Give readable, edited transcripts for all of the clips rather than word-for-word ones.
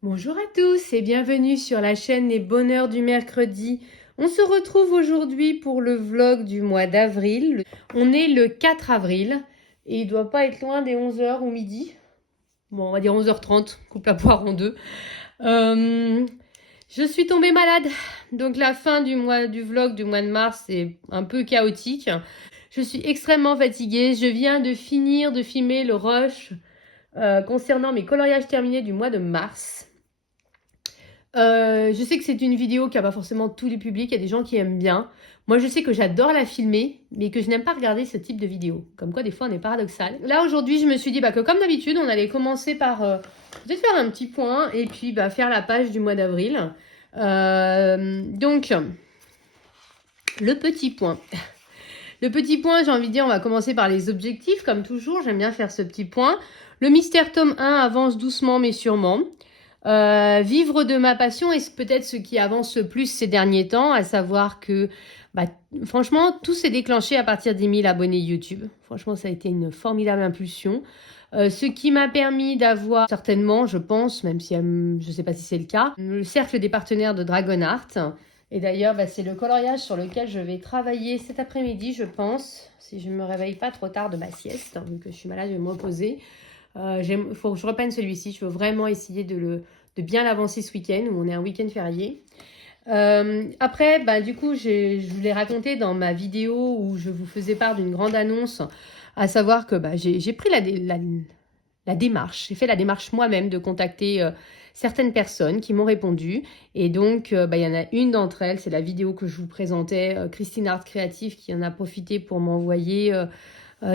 Bonjour à tous et bienvenue sur la chaîne Les Bonheurs du mercredi. On se retrouve aujourd'hui pour le vlog du mois d'avril. On est le 4 avril et il doit pas être loin des 11 h ou midi. Bon, on va dire 11 h 30, coupe la poire en deux. Je suis tombée malade, donc la fin du vlog du mois de mars est un peu chaotique. Je suis extrêmement fatiguée. Je viens de finir de filmer le rush concernant mes coloriages terminés du mois de mars. Je sais que c'est une vidéo qui n'a pas forcément tous les publics, il y a des gens qui aiment bien. Moi, je sais que j'adore la filmer, mais que je n'aime pas regarder ce type de vidéo. Comme quoi, des fois, on est paradoxal. Là, aujourd'hui, je me suis dit que comme d'habitude, on allait commencer par peut-être faire un petit point et puis faire la page du mois d'avril. Donc, le petit point. Le petit point, j'ai envie de dire, on va commencer par les objectifs, comme toujours. J'aime bien faire ce petit point. Le mystère tome 1 avance doucement mais sûrement. Vivre de ma passion est peut-être ce qui avance le plus ces derniers temps, à savoir que franchement, tout s'est déclenché à partir des 1000 abonnés YouTube. Franchement, ça a été une formidable impulsion. Ce qui m'a permis d'avoir certainement, je pense, même si je ne sais pas si c'est le cas, le cercle des partenaires de Dragon Art. Et d'ailleurs, c'est le coloriage sur lequel je vais travailler cet après-midi, je pense, si je ne me réveille pas trop tard de ma sieste, vu que je suis malade, je vais me reposer. Il faut que je repeigne celui-ci. Je veux vraiment essayer de bien l'avancer ce week-end, où on est un week-end férié. Après, du coup, je vous l'ai raconté dans ma vidéo où je vous faisais part d'une grande annonce, à savoir que j'ai pris la démarche, j'ai fait la démarche moi-même de contacter certaines personnes qui m'ont répondu. Et donc, il y en a une d'entre elles, c'est la vidéo que je vous présentais, Christine Art Créative, qui en a profité pour m'envoyer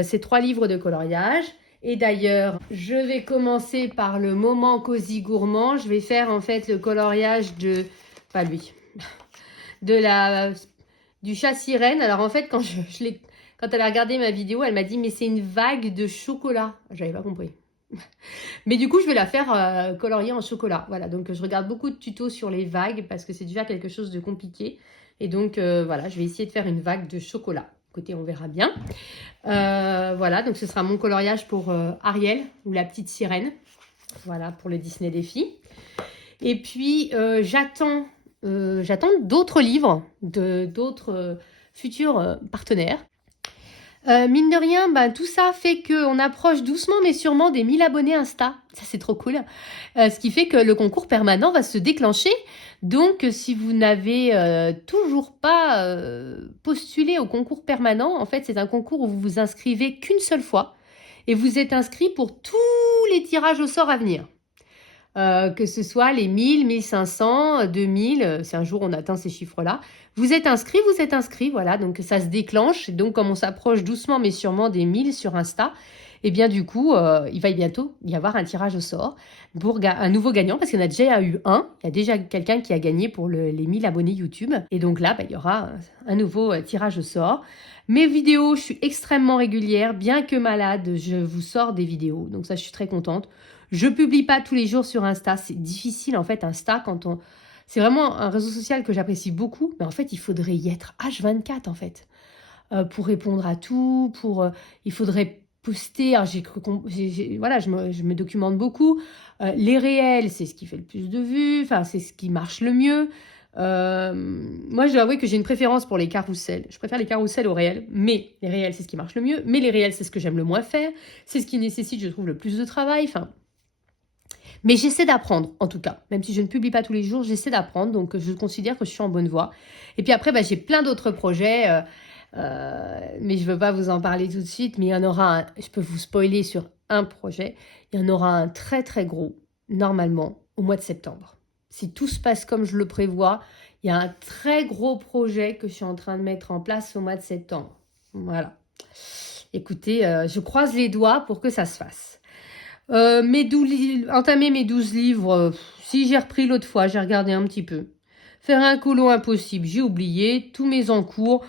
ces 3 livres de coloriage. Et d'ailleurs, je vais commencer par le moment cosy gourmand. Je vais faire en fait le coloriage pas lui, du chat sirène. Alors en fait, quand elle a regardé ma vidéo, elle m'a dit mais c'est une vague de chocolat. J'avais pas compris. Mais du coup, je vais la faire colorier en chocolat. Voilà, donc je regarde beaucoup de tutos sur les vagues parce que c'est déjà quelque chose de compliqué. Et donc voilà, je vais essayer de faire une vague de chocolat. Écoutez, on verra bien. Voilà, donc ce sera mon coloriage pour Ariel ou la petite sirène. Voilà, pour le Disney des filles. Et puis, j'attends d'autres livres de d'autres futurs partenaires. Mine de rien, tout ça fait qu'on approche doucement mais sûrement des 1000 abonnés Insta. Ça, c'est trop cool. Ce qui fait que le concours permanent va se déclencher. Donc, si vous n'avez toujours pas postulé au concours permanent, en fait, c'est un concours où vous vous inscrivez qu'une seule fois. Et vous êtes inscrit pour tous les tirages au sort à venir. Que ce soit les 1000, 1500, 2000, si un jour on atteint ces chiffres-là. Vous êtes inscrit, voilà, donc ça se déclenche. Donc comme on s'approche doucement mais sûrement des 1000 sur Insta, et bien du coup, il va bientôt y avoir un tirage au sort pour un nouveau gagnant, parce qu'il y en a déjà eu un. Il y a déjà quelqu'un qui a gagné pour les 1000 abonnés YouTube. Et donc là, il y aura un nouveau tirage au sort. Mes vidéos, je suis extrêmement régulière. Bien que malade, je vous sors des vidéos. Donc ça, je suis très contente. Je publie pas tous les jours sur Insta. C'est difficile, en fait, Insta, c'est vraiment un réseau social que j'apprécie beaucoup. Mais en fait, il faudrait y être H24, en fait. Pour répondre à tout, il faudrait poster. Alors, voilà, je me documente beaucoup. Les réels, c'est ce qui fait le plus de vues. Enfin, c'est ce qui marche le mieux. Moi, je dois avouer que j'ai une préférence pour les carousels. Je préfère les carousels aux réels, mais les réels, c'est ce qui marche le mieux. Mais les réels, c'est ce que j'aime le moins faire. C'est ce qui nécessite, je trouve, le plus de travail. Enfin, mais j'essaie d'apprendre, en tout cas. Même si je ne publie pas tous les jours, j'essaie d'apprendre. Donc, je considère que je suis en bonne voie. Et puis après, j'ai plein d'autres projets. Mais je ne veux pas vous en parler tout de suite. Mais il y en aura un. Je peux vous spoiler sur un projet. Il y en aura un très, très gros, normalement, au mois de septembre. Si tout se passe comme je le prévois, il y a un très gros projet que je suis en train de mettre en place au mois de septembre. Voilà. Écoutez, je croise les doigts pour que ça se fasse. Entamer mes 12 livres, si j'ai repris l'autre fois, j'ai regardé un petit peu. Faire un colon impossible, j'ai oublié. Tous mes encours.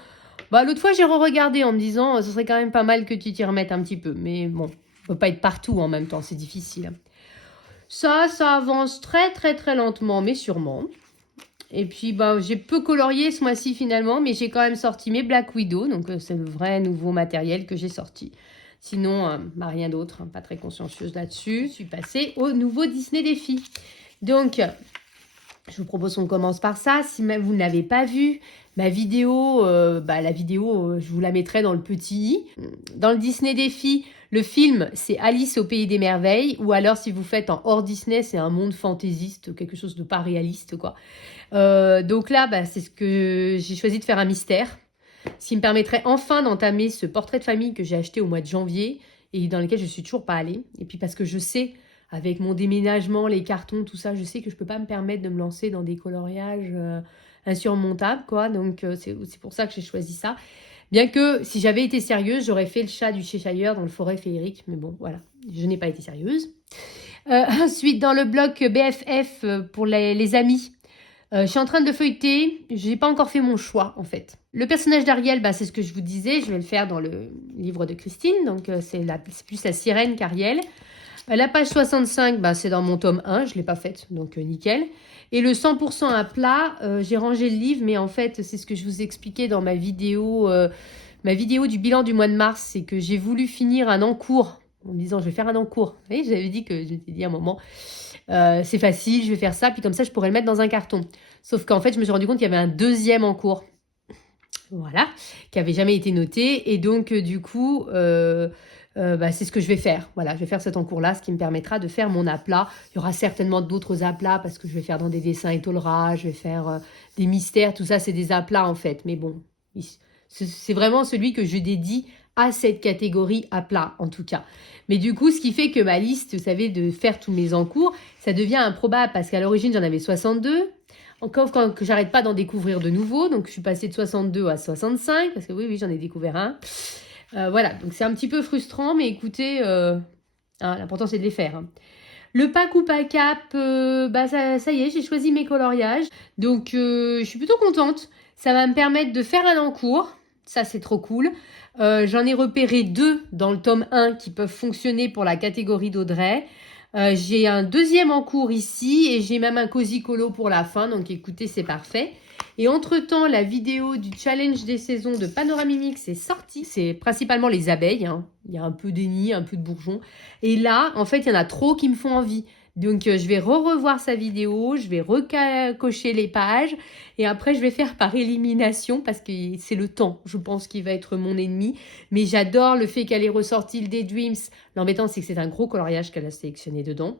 L'autre fois, j'ai re-regardé en me disant, ce serait quand même pas mal que tu t'y remettes un petit peu. Mais bon, on peut pas être partout en même temps, c'est difficile. Ça avance très très très lentement, mais sûrement. Et puis, j'ai peu colorié ce mois-ci finalement, mais j'ai quand même sorti mes Black Widow. Donc, c'est le vrai nouveau matériel que j'ai sorti. Sinon, rien d'autre, pas très consciencieuse là-dessus. Je suis passée au nouveau Disney des filles. Donc, je vous propose qu'on commence par ça. Si vous ne l'avez pas vu, ma vidéo, la vidéo, je vous la mettrai dans le petit i. Dans le Disney Défi, le film, c'est Alice au Pays des Merveilles. Ou alors, si vous faites en hors Disney, c'est un monde fantaisiste, quelque chose de pas réaliste, quoi. Donc là, c'est ce que j'ai choisi de faire un mystère. Ce qui me permettrait enfin d'entamer ce portrait de famille que j'ai acheté au mois de janvier et dans lequel je suis toujours pas allée. Et puis parce que je sais, avec mon déménagement, les cartons, tout ça, je sais que je peux pas me permettre de me lancer dans des coloriages insurmontables, quoi. Donc c'est pour ça que j'ai choisi ça. Bien que si j'avais été sérieuse, j'aurais fait le chat du Cheshire dans le forêt féerique. Mais bon, voilà, je n'ai pas été sérieuse. Ensuite, dans le bloc BFF pour les amis, je suis en train de feuilleter. Je n'ai pas encore fait mon choix, en fait. Le personnage d'Ariel, c'est ce que je vous disais. Je vais le faire dans le livre de Christine. Donc, c'est plus la sirène qu'Ariel. La page 65, c'est dans mon tome 1. Je ne l'ai pas faite, donc nickel. Et le 100% à plat, j'ai rangé le livre. Mais en fait, c'est ce que je vous expliquais dans ma vidéo du bilan du mois de mars. C'est que j'ai voulu finir un encours en me disant, je vais faire un encours. Vous voyez, j'avais dit que, je t'ai dit à un moment... c'est facile, je vais faire ça, puis comme ça, je pourrais le mettre dans un carton. Sauf qu'en fait, je me suis rendu compte qu'il y avait un deuxième en cours. Voilà, qui n'avait jamais été noté. Et donc, du coup, c'est ce que je vais faire. Voilà, je vais faire cet encours-là, ce qui me permettra de faire mon aplat. Il y aura certainement d'autres aplats parce que je vais faire dans des dessins étoilerats, je vais faire des mystères, tout ça, c'est des aplats en fait. Mais bon, c'est vraiment celui que je dédie à cette catégorie aplat, en tout cas. Mais du coup, ce qui fait que ma liste, vous savez, de faire tous mes encours, ça devient improbable parce qu'à l'origine, j'en avais 62. Encore quand j'arrête pas d'en découvrir de nouveaux. Donc, je suis passée de 62 à 65 parce que oui, j'en ai découvert un. Voilà, donc c'est un petit peu frustrant, mais écoutez, l'important, c'est de les faire. Hein. Le pack ou pas cap, ça y est, j'ai choisi mes coloriages. Donc, je suis plutôt contente. Ça va me permettre de faire un encours. Ça, c'est trop cool. J'en ai repéré 2 dans le tome 1 qui peuvent fonctionner pour la catégorie d'Audrey. J'ai un deuxième en cours ici et j'ai même un cosy colo pour la fin. Donc écoutez, c'est parfait. Et entre-temps, la vidéo du challenge des saisons de Panoramimix est sortie. C'est principalement les abeilles. Hein. Il y a un peu des nids, un peu de bourgeons. Et là, en fait, il y en a trop qui me font envie. Donc, je vais revoir sa vidéo, je vais recocher les pages et après, je vais faire par élimination parce que c'est le temps, je pense, qui va être mon ennemi. Mais j'adore le fait qu'elle ait ressorti le Daydreams. L'embêtant, c'est que c'est un gros coloriage qu'elle a sélectionné dedans.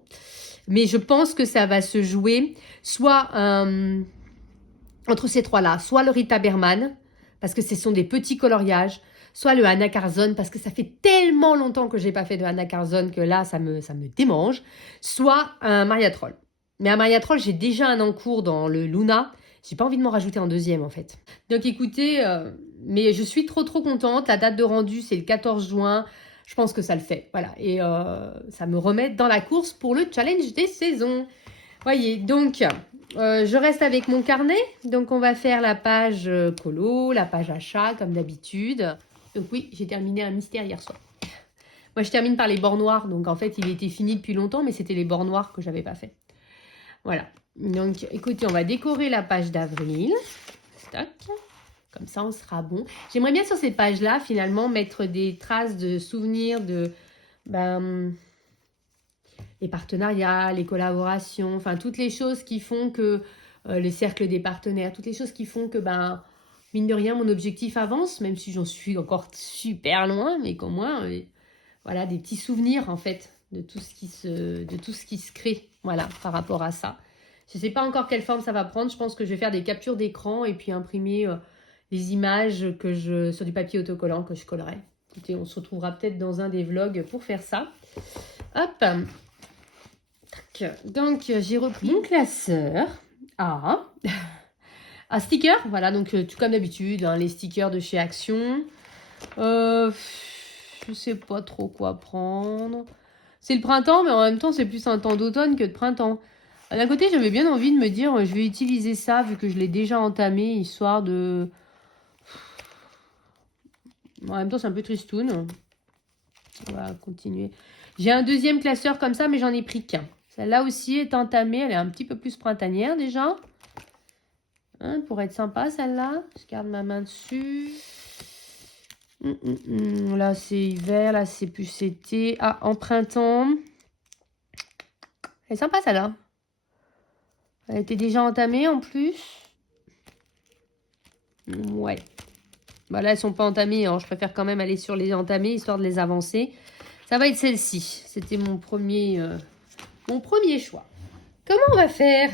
Mais je pense que ça va se jouer soit entre ces trois-là, soit le Rita Berman, parce que ce sont des petits coloriages, soit le Anna Carzon, parce que ça fait tellement longtemps que je n'ai pas fait de Anna Carzon que là, ça me démange, soit un Maria Troll. Mais un Maria Troll, j'ai déjà un en cours dans le Luna. J'ai pas envie de m'en rajouter un deuxième, en fait. Donc, écoutez, mais je suis trop contente. La date de rendu, c'est le 14 juin. Je pense que ça le fait. Voilà. Et ça me remet dans la course pour le challenge des saisons. Voyez, donc, je reste avec mon carnet. Donc, on va faire la page colo, la page achat, comme d'habitude. Donc oui, j'ai terminé un mystère hier soir. Moi, je termine par les bords noirs. Donc, en fait, il était fini depuis longtemps, mais c'était les bords noirs que je n'avais pas fait. Voilà. Donc, écoutez, on va décorer la page d'avril. Tac. Comme ça, on sera bon. J'aimerais bien sur ces pages-là, finalement, mettre des traces de souvenirs de... les partenariats, les collaborations, enfin, toutes les choses qui font que... les cercles des partenaires, toutes les choses qui font que... mine de rien, mon objectif avance, même si j'en suis encore super loin, mais qu'au moins, voilà, des petits souvenirs, en fait, de tout ce qui se crée, voilà, par rapport à ça. Je ne sais pas encore quelle forme ça va prendre. Je pense que je vais faire des captures d'écran et puis imprimer les images sur du papier autocollant que je collerai. Écoutez, on se retrouvera peut-être dans un des vlogs pour faire ça. Hop. Tac. Donc, j'ai repris mon classeur. Un sticker, voilà, donc tout comme d'habitude, hein, les stickers de chez Action. Je sais pas trop quoi prendre. C'est le printemps, mais en même temps, c'est plus un temps d'automne que de printemps. D'un côté, j'avais bien envie de me dire, je vais utiliser ça, vu que je l'ai déjà entamé, histoire de... En même temps, c'est un peu tristoun. On va continuer. J'ai un deuxième classeur comme ça, mais j'en ai pris qu'un. Celle-là aussi est entamée, elle est un petit peu plus printanière déjà. Hein, pour être sympa, celle-là. Je garde ma main dessus. Là, c'est hiver. Là, c'est plus été. Ah, en printemps. Elle est sympa, celle-là. Elle était déjà entamée en plus. Ouais. Bah là, elles sont pas entamées. Alors, je préfère quand même aller sur les entamées, histoire de les avancer. Ça va être celle-ci. C'était mon premier choix. Comment on va faire?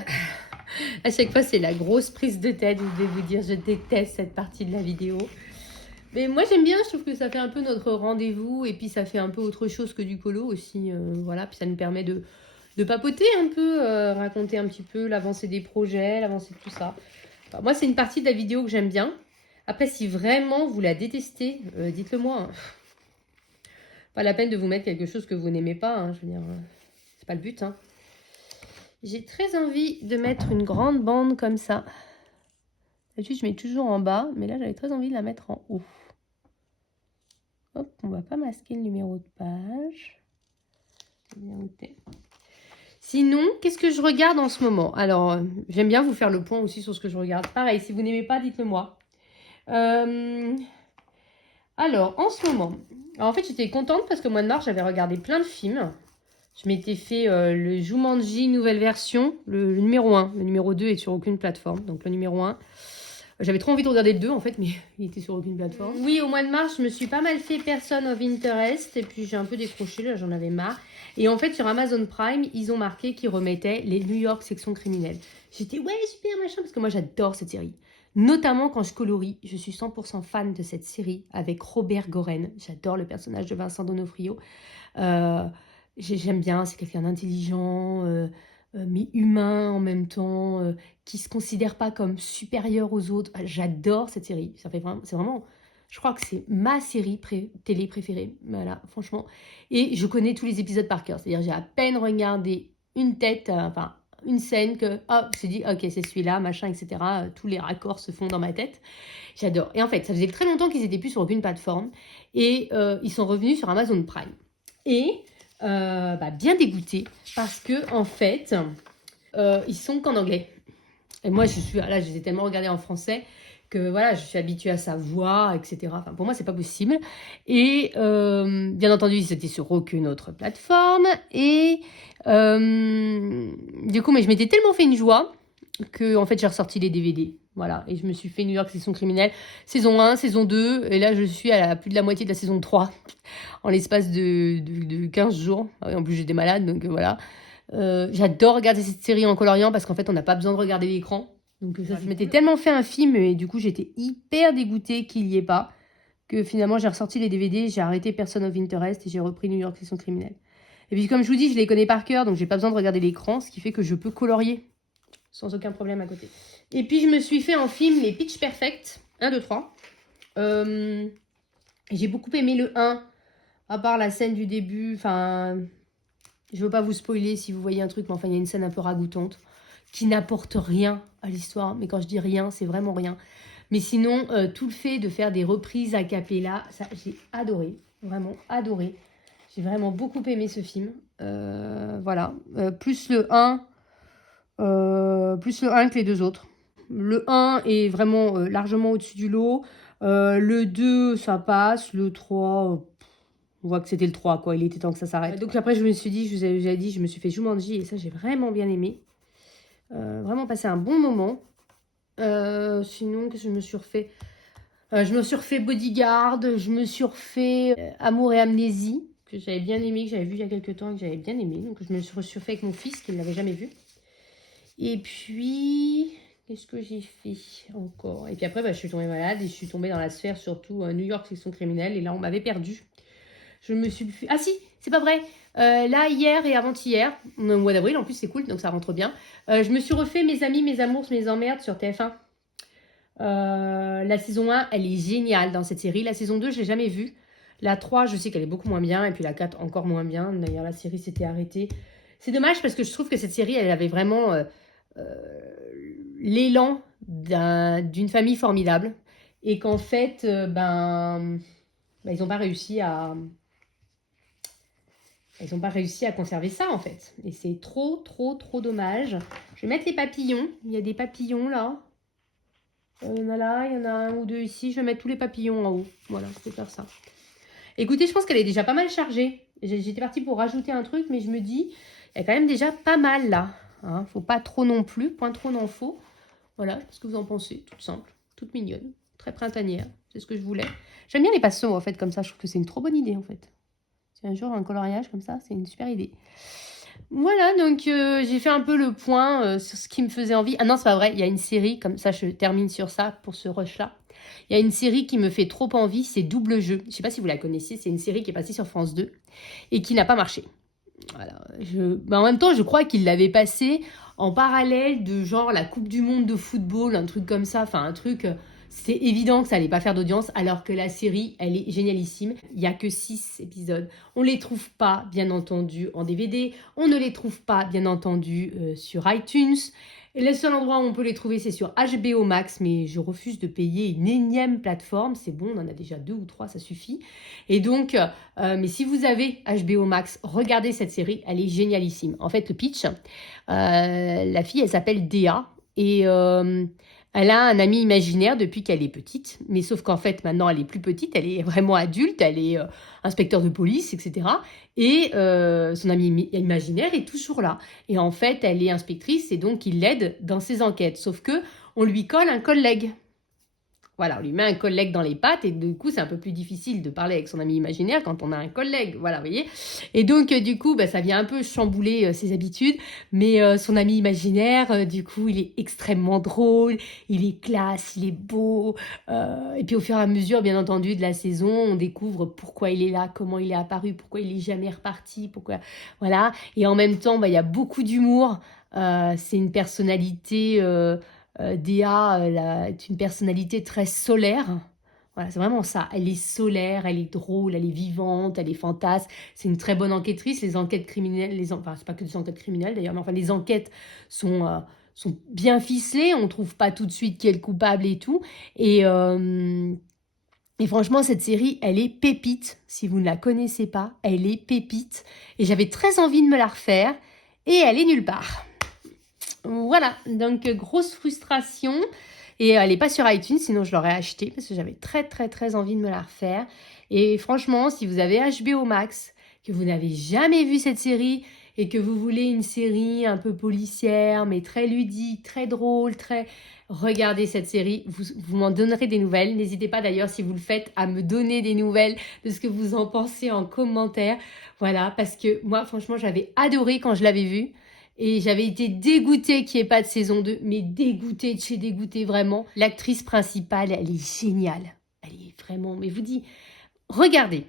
À chaque fois, c'est la grosse prise de tête. Je vais vous dire, je déteste cette partie de la vidéo. Mais moi, j'aime bien. Je trouve que ça fait un peu notre rendez-vous. Et puis, ça fait un peu autre chose que du colo aussi. Voilà. Puis, ça nous permet de papoter un peu, raconter un petit peu l'avancée des projets, l'avancée de tout ça. Enfin, moi, c'est une partie de la vidéo que j'aime bien. Après, si vraiment vous la détestez, dites-le moi. Hein. Pas la peine de vous mettre quelque chose que vous n'aimez pas. Hein. Je veux dire, c'est pas le but. Hein. J'ai très envie de mettre une grande bande comme ça. D'habitude, je mets toujours en bas, mais là, j'avais très envie de la mettre en haut. Hop, on va pas masquer le numéro de page. Sinon, qu'est-ce que je regarde en ce moment? Alors, j'aime bien vous faire le point aussi sur ce que je regarde. Pareil, si vous n'aimez pas, dites-le moi. Alors, en ce moment, en fait, j'étais contente parce qu'au mois de mars, j'avais regardé plein de films. Je m'étais fait le Jumanji nouvelle version, le numéro 1. Le numéro 2 est sur aucune plateforme. Donc, le numéro 1. J'avais trop envie de regarder le 2, en fait, mais il était sur aucune plateforme. Oui, au mois de mars, je me suis pas mal fait Person of Interest. Et puis, j'ai un peu décroché, là, j'en avais marre. Et en fait, sur Amazon Prime, ils ont marqué qu'ils remettaient les New York sections criminelles. J'étais, ouais, super, machin, parce que moi, j'adore cette série. Notamment quand je colorie, je suis 100% fan de cette série avec Robert Goren. J'adore le personnage de Vincent D'Onofrio. J'aime bien, c'est quelqu'un d'intelligent, mais humain en même temps, qui se considère pas comme supérieur aux autres. J'adore cette série. C'est vraiment, je crois que c'est ma série télé préférée. Voilà, franchement. Et je connais tous les épisodes par cœur. C'est-à-dire, j'ai à peine regardé une tête, enfin une scène que, oh, je me suis dit, ok, c'est celui-là, machin, etc. Tous les raccords se font dans ma tête. J'adore. Et en fait, ça faisait très longtemps qu'ils n'étaient plus sur aucune plateforme. Et ils sont revenus sur Amazon Prime. Et bien dégoûtée parce que, en fait, ils sont qu'en anglais. Et moi, je les ai tellement regardés en français que voilà, je suis habituée à sa voix, etc. Enfin, pour moi, c'est pas possible. Et bien entendu, c'était sur aucune autre plateforme. Et du coup, mais je m'étais tellement fait une joie que en fait, j'ai ressorti les DVD. Voilà, et je me suis fait New York Section Criminelle, saison 1, saison 2, et là, je suis à plus de la moitié de la saison 3, en l'espace de 15 jours. En plus, j'étais malade, donc voilà. J'adore regarder cette série en coloriant parce qu'en fait, on n'a pas besoin de regarder l'écran. Donc ça, je m'étais tellement fait un film et du coup, j'étais hyper dégoûtée qu'il n'y ait pas, que finalement, j'ai ressorti les DVD, j'ai arrêté Person of Interest et j'ai repris New York Section Criminelle. Et puis, comme je vous dis, je les connais par cœur, donc j'ai pas besoin de regarder l'écran, ce qui fait que je peux colorier sans aucun problème à côté. Et puis, je me suis fait en film les Pitch Perfect, 1, 2, 3. J'ai beaucoup aimé le 1, à part la scène du début. Enfin, je veux pas vous spoiler si vous voyez un truc, mais enfin, il y a une scène un peu ragoûtante qui n'apporte rien à l'histoire. Mais quand je dis rien, c'est vraiment rien. Mais sinon, tout le fait de faire des reprises a cappella, ça, j'ai adoré. Vraiment adoré. J'ai vraiment beaucoup aimé ce film. Voilà. Plus le 1 que les deux autres. Le 1 est vraiment largement au-dessus du lot. Le 2, ça passe. Le 3, on voit que c'était le 3, quoi. Il était temps que ça s'arrête. Donc après, je me suis dit, je vous avais déjà dit, je me suis fait Jumanji et ça, j'ai vraiment bien aimé. Vraiment passé un bon moment. Sinon, qu'est-ce que je me suis refait? Je me suis refait Bodyguard. Je me suis refait Amour et Amnésie, que j'avais bien aimé, que j'avais vu il y a quelques temps et que j'avais bien aimé. Donc je me suis refait avec mon fils qui ne l'avait jamais vu. Et puis, qu'est-ce que j'ai fait encore? Et puis après, je suis tombée malade et je suis tombée dans la sphère, surtout New York Section Criminelle. Et là, on m'avait perdue. Je me suis... Ah si, c'est pas vrai. Là, hier et avant-hier, au mois d'avril, en plus, c'est cool, donc ça rentre bien. Je me suis refait Mes amis, mes amours, mes emmerdes sur TF1. La saison 1, elle est géniale dans cette série. La saison 2, je l'ai jamais vue. La 3, je sais qu'elle est beaucoup moins bien. Et puis la 4, encore moins bien. D'ailleurs, la série s'était arrêtée. C'est dommage parce que je trouve que cette série, elle avait vraiment l'élan d'une famille formidable. Et qu'en fait, ils n'ont pas réussi à... Ils n'ont pas réussi à conserver ça, en fait. Et c'est trop, trop, trop dommage. Je vais mettre les papillons. Il y a des papillons, là. Il y en a là, il y en a un ou deux ici. Je vais mettre tous les papillons en haut. Voilà, je vais faire ça. Écoutez, je pense qu'elle est déjà pas mal chargée. J'étais partie pour rajouter un truc, mais je me dis, il y a quand même déjà pas mal, là. Hein. Faut pas trop non plus, point trop n'en faut. Voilà, qu'est-ce que vous en pensez? Toute simple, toute mignonne, très printanière, c'est ce que je voulais. J'aime bien les pinceaux en fait comme ça, je trouve que c'est une trop bonne idée en fait. Si un jour un coloriage comme ça, c'est une super idée. Voilà, donc j'ai fait un peu le point sur ce qui me faisait envie. Ah non, c'est pas vrai, il y a une série, comme ça je termine sur ça pour ce rush-là. Il y a une série qui me fait trop envie, c'est Double Jeu. Je sais pas si vous la connaissez, c'est une série qui est passée sur France 2 et qui n'a pas marché. Voilà, en même temps, je crois qu'il l'avait passé en parallèle de genre la Coupe du Monde de football, un truc comme ça, enfin un truc... c'est évident que ça allait pas faire d'audience, alors que la série, elle est génialissime. Il n'y a que 6 épisodes. On les trouve pas, bien entendu, en DVD. On ne les trouve pas, bien entendu, sur iTunes. Et le seul endroit où on peut les trouver, c'est sur HBO Max, mais je refuse de payer une énième plateforme. C'est bon, on en a déjà 2 ou 3, ça suffit. Et donc, mais si vous avez HBO Max, regardez cette série, elle est génialissime. En fait, le pitch, la fille, elle s'appelle Dea, et elle a un ami imaginaire depuis qu'elle est petite, mais sauf qu'en fait, maintenant, elle est plus petite, elle est vraiment adulte, elle est inspecteur de police, etc. Et son ami imaginaire est toujours là. Et en fait, elle est inspectrice et donc il l'aide dans ses enquêtes. Sauf que on lui colle un collègue. Voilà, on lui met un collègue dans les pattes et du coup, c'est un peu plus difficile de parler avec son ami imaginaire quand on a un collègue. Voilà, vous voyez. Et donc, du coup, ça vient un peu chambouler ses habitudes. Mais son ami imaginaire, du coup, il est extrêmement drôle, il est classe, il est beau. Et puis, au fur et à mesure, bien entendu, de la saison, on découvre pourquoi il est là, comment il est apparu, pourquoi il est jamais reparti, pourquoi... Voilà. Et en même temps, il y a beaucoup d'humour. C'est une personnalité... Dea est une personnalité très solaire. Voilà, c'est vraiment ça. Elle est solaire, elle est drôle, elle est vivante, elle est fantasque. C'est une très bonne enquêtrice. Les enquêtes criminelles, enfin, c'est pas que des enquêtes criminelles d'ailleurs, mais enfin, les enquêtes sont bien ficelées. On trouve pas tout de suite qui est le coupable et tout. Et franchement, cette série, elle est pépite. Si vous ne la connaissez pas, elle est pépite. Et j'avais très envie de me la refaire. Et elle est nulle part. Voilà, donc grosse frustration. Et elle n'est pas sur iTunes, sinon je l'aurais acheté parce que j'avais très très très envie de me la refaire. Et franchement, si vous avez HBO Max, que vous n'avez jamais vu cette série et que vous voulez une série un peu policière, mais très ludique, très drôle, regardez cette série, vous m'en donnerez des nouvelles. N'hésitez pas d'ailleurs, si vous le faites, à me donner des nouvelles de ce que vous en pensez en commentaire. Voilà, parce que moi, franchement, j'avais adoré quand je l'avais vue. Et j'avais été dégoûtée qu'il n'y ait pas de saison 2, mais dégoûtée de chez dégoûtée, vraiment. L'actrice principale, elle est géniale. Elle est vraiment... Mais je vous dis, regardez.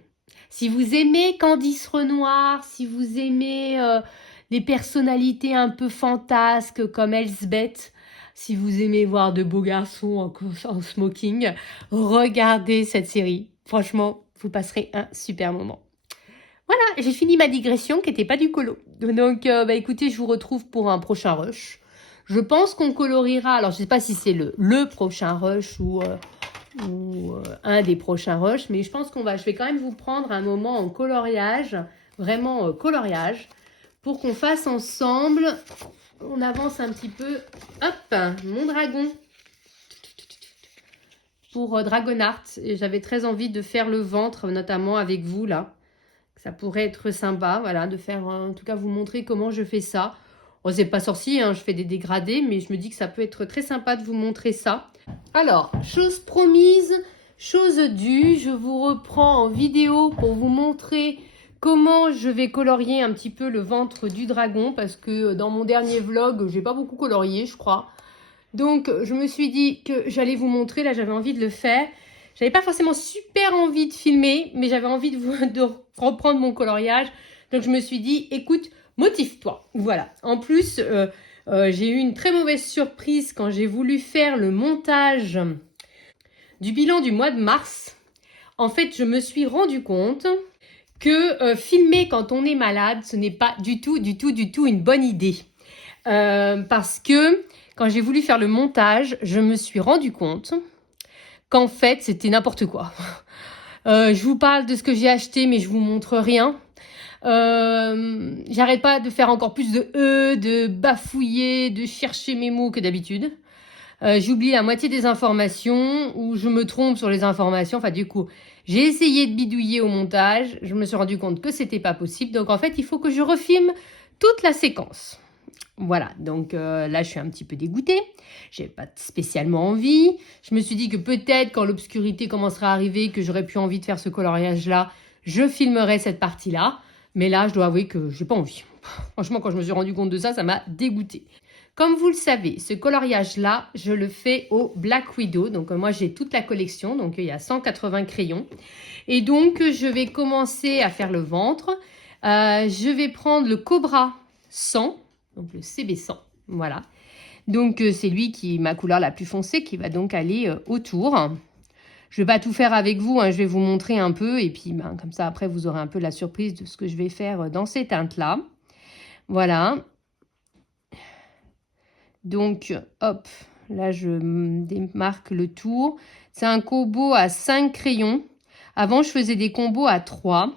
Si vous aimez Candice Renoir, si vous aimez les personnalités un peu fantasques comme Elsbeth, si vous aimez voir de beaux garçons en smoking, regardez cette série. Franchement, vous passerez un super moment. Voilà, j'ai fini ma digression qui n'était pas du colo. Donc, écoutez, je vous retrouve pour un prochain rush. Je pense qu'on coloriera, alors je ne sais pas si c'est le prochain rush ou un des prochains rushs, mais je pense je vais quand même vous prendre un moment en coloriage, vraiment coloriage, pour qu'on fasse ensemble, on avance un petit peu, hop, mon dragon, pour Dragonart. Et j'avais très envie de faire le ventre, notamment avec vous là. Ça pourrait être sympa, voilà, de faire, en tout cas, vous montrer comment je fais ça. Oh, c'est pas sorcier, hein, je fais des dégradés, mais je me dis que ça peut être très sympa de vous montrer ça. Alors, chose promise, chose due, je vous reprends en vidéo pour vous montrer comment je vais colorier un petit peu le ventre du dragon, parce que dans mon dernier vlog, j'ai pas beaucoup colorié, je crois. Donc, je me suis dit que j'allais vous montrer, là, j'avais envie de le faire. J'avais pas forcément super envie de filmer, mais j'avais envie de reprendre mon coloriage. Donc, je me suis dit, écoute, motive-toi. Voilà. En plus, j'ai eu une très mauvaise surprise quand j'ai voulu faire le montage du bilan du mois de mars. En fait, je me suis rendu compte que filmer quand on est malade, ce n'est pas du tout une bonne idée. Parce que quand j'ai voulu faire le montage, je me suis rendu compte qu'en fait, c'était n'importe quoi. Je vous parle de ce que j'ai acheté, mais je vous montre rien. J'arrête pas de faire encore plus de bafouiller, de chercher mes mots que d'habitude. J'oublie la moitié des informations ou je me trompe sur les informations. Enfin, du coup, j'ai essayé de bidouiller au montage. Je me suis rendu compte que c'était pas possible. Donc, en fait, il faut que je refilme toute la séquence. Voilà, donc là, je suis un petit peu dégoûtée. J'ai pas spécialement envie. Je me suis dit que peut-être quand l'obscurité commencera à arriver, que j'aurais plus envie de faire ce coloriage-là, je filmerai cette partie-là. Mais là, je dois avouer que j'ai pas envie. Franchement, quand je me suis rendu compte de ça, ça m'a dégoûtée. Comme vous le savez, ce coloriage-là, je le fais au Black Widow. Donc moi, j'ai toute la collection. Donc il y a 180 crayons. Et donc, je vais commencer à faire le ventre. Je vais prendre le Cobra 100. Donc le CB100, voilà. Donc c'est lui qui est ma couleur la plus foncée, qui va donc aller autour. Je ne vais pas tout faire avec vous, hein, je vais vous montrer un peu. Et puis comme ça, après, vous aurez un peu la surprise de ce que je vais faire dans ces teintes-là. Voilà. Donc, hop, là, je démarque le tour. C'est un combo à 5 crayons. Avant, je faisais des combos à 3.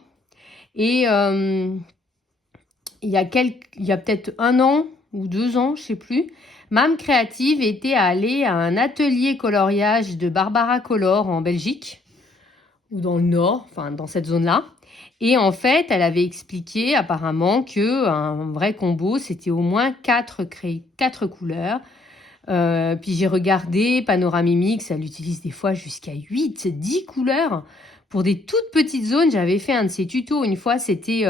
Et il y a peut-être 1 an ou 2 ans, je ne sais plus, Mam Créative était allée à un atelier coloriage de Barbara Color en Belgique, ou dans le Nord, enfin dans cette zone-là. Et en fait, elle avait expliqué apparemment qu'un vrai combo, c'était au moins 4 couleurs. Puis j'ai regardé, Panoramimix, elle utilise des fois jusqu'à 8, 10 couleurs. Pour des toutes petites zones, j'avais fait un de ses tutos une fois, c'était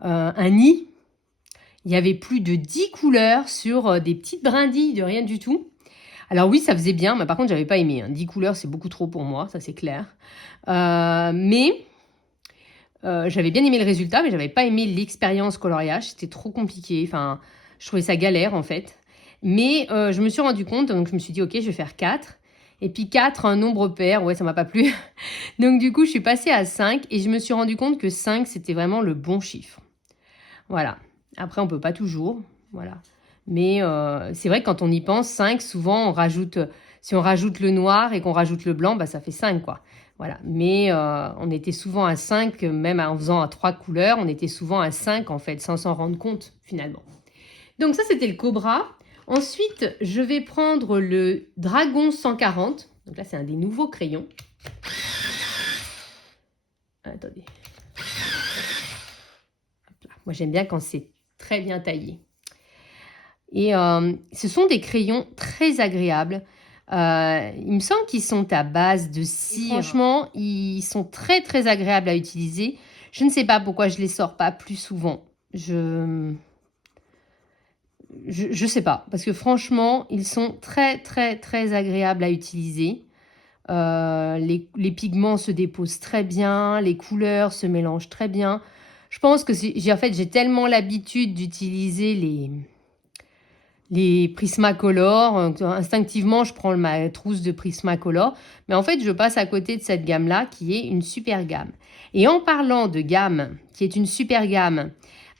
un nid. Il y avait plus de 10 couleurs sur des petites brindilles de rien du tout. Alors oui, ça faisait bien, mais par contre, j'avais pas aimé. 10 couleurs, c'est beaucoup trop pour moi, ça c'est clair. Mais j'avais bien aimé le résultat, mais j'avais pas aimé l'expérience coloriage. C'était trop compliqué. Enfin, je trouvais ça galère en fait. Mais je me suis rendu compte, donc je me suis dit, ok, je vais faire 4. Et puis 4, un nombre pair, ouais, ça m'a pas plu. Donc du coup, je suis passée à 5 et je me suis rendu compte que 5, c'était vraiment le bon chiffre. Voilà. Après, on peut pas toujours, voilà. Mais c'est vrai que quand on y pense, 5, souvent, si on rajoute le noir et qu'on rajoute le blanc, bah, ça fait 5, quoi. Voilà. Mais on était souvent à 5, même en faisant à 3 couleurs, on était souvent à 5, en fait, sans s'en rendre compte, finalement. Donc ça, c'était le Cobra. Ensuite, je vais prendre le Dragon 140. Donc là, c'est un des nouveaux crayons. Attendez. Moi, j'aime bien quand c'est très bien taillé. Et ce sont des crayons très agréables. Il me semble qu'ils sont à base de cire. Franchement, ils sont très très agréables à utiliser. Je ne sais pas pourquoi je les sors pas plus souvent. Je sais pas. Parce que franchement, ils sont très très très agréables à utiliser. Les pigments se déposent très bien. Les couleurs se mélangent très bien. Je pense que j'ai tellement l'habitude d'utiliser les Prismacolor. Instinctivement, je prends ma trousse de Prismacolor. Mais en fait, je passe à côté de cette gamme-là qui est une super gamme. Et en parlant de gamme, qui est une super gamme,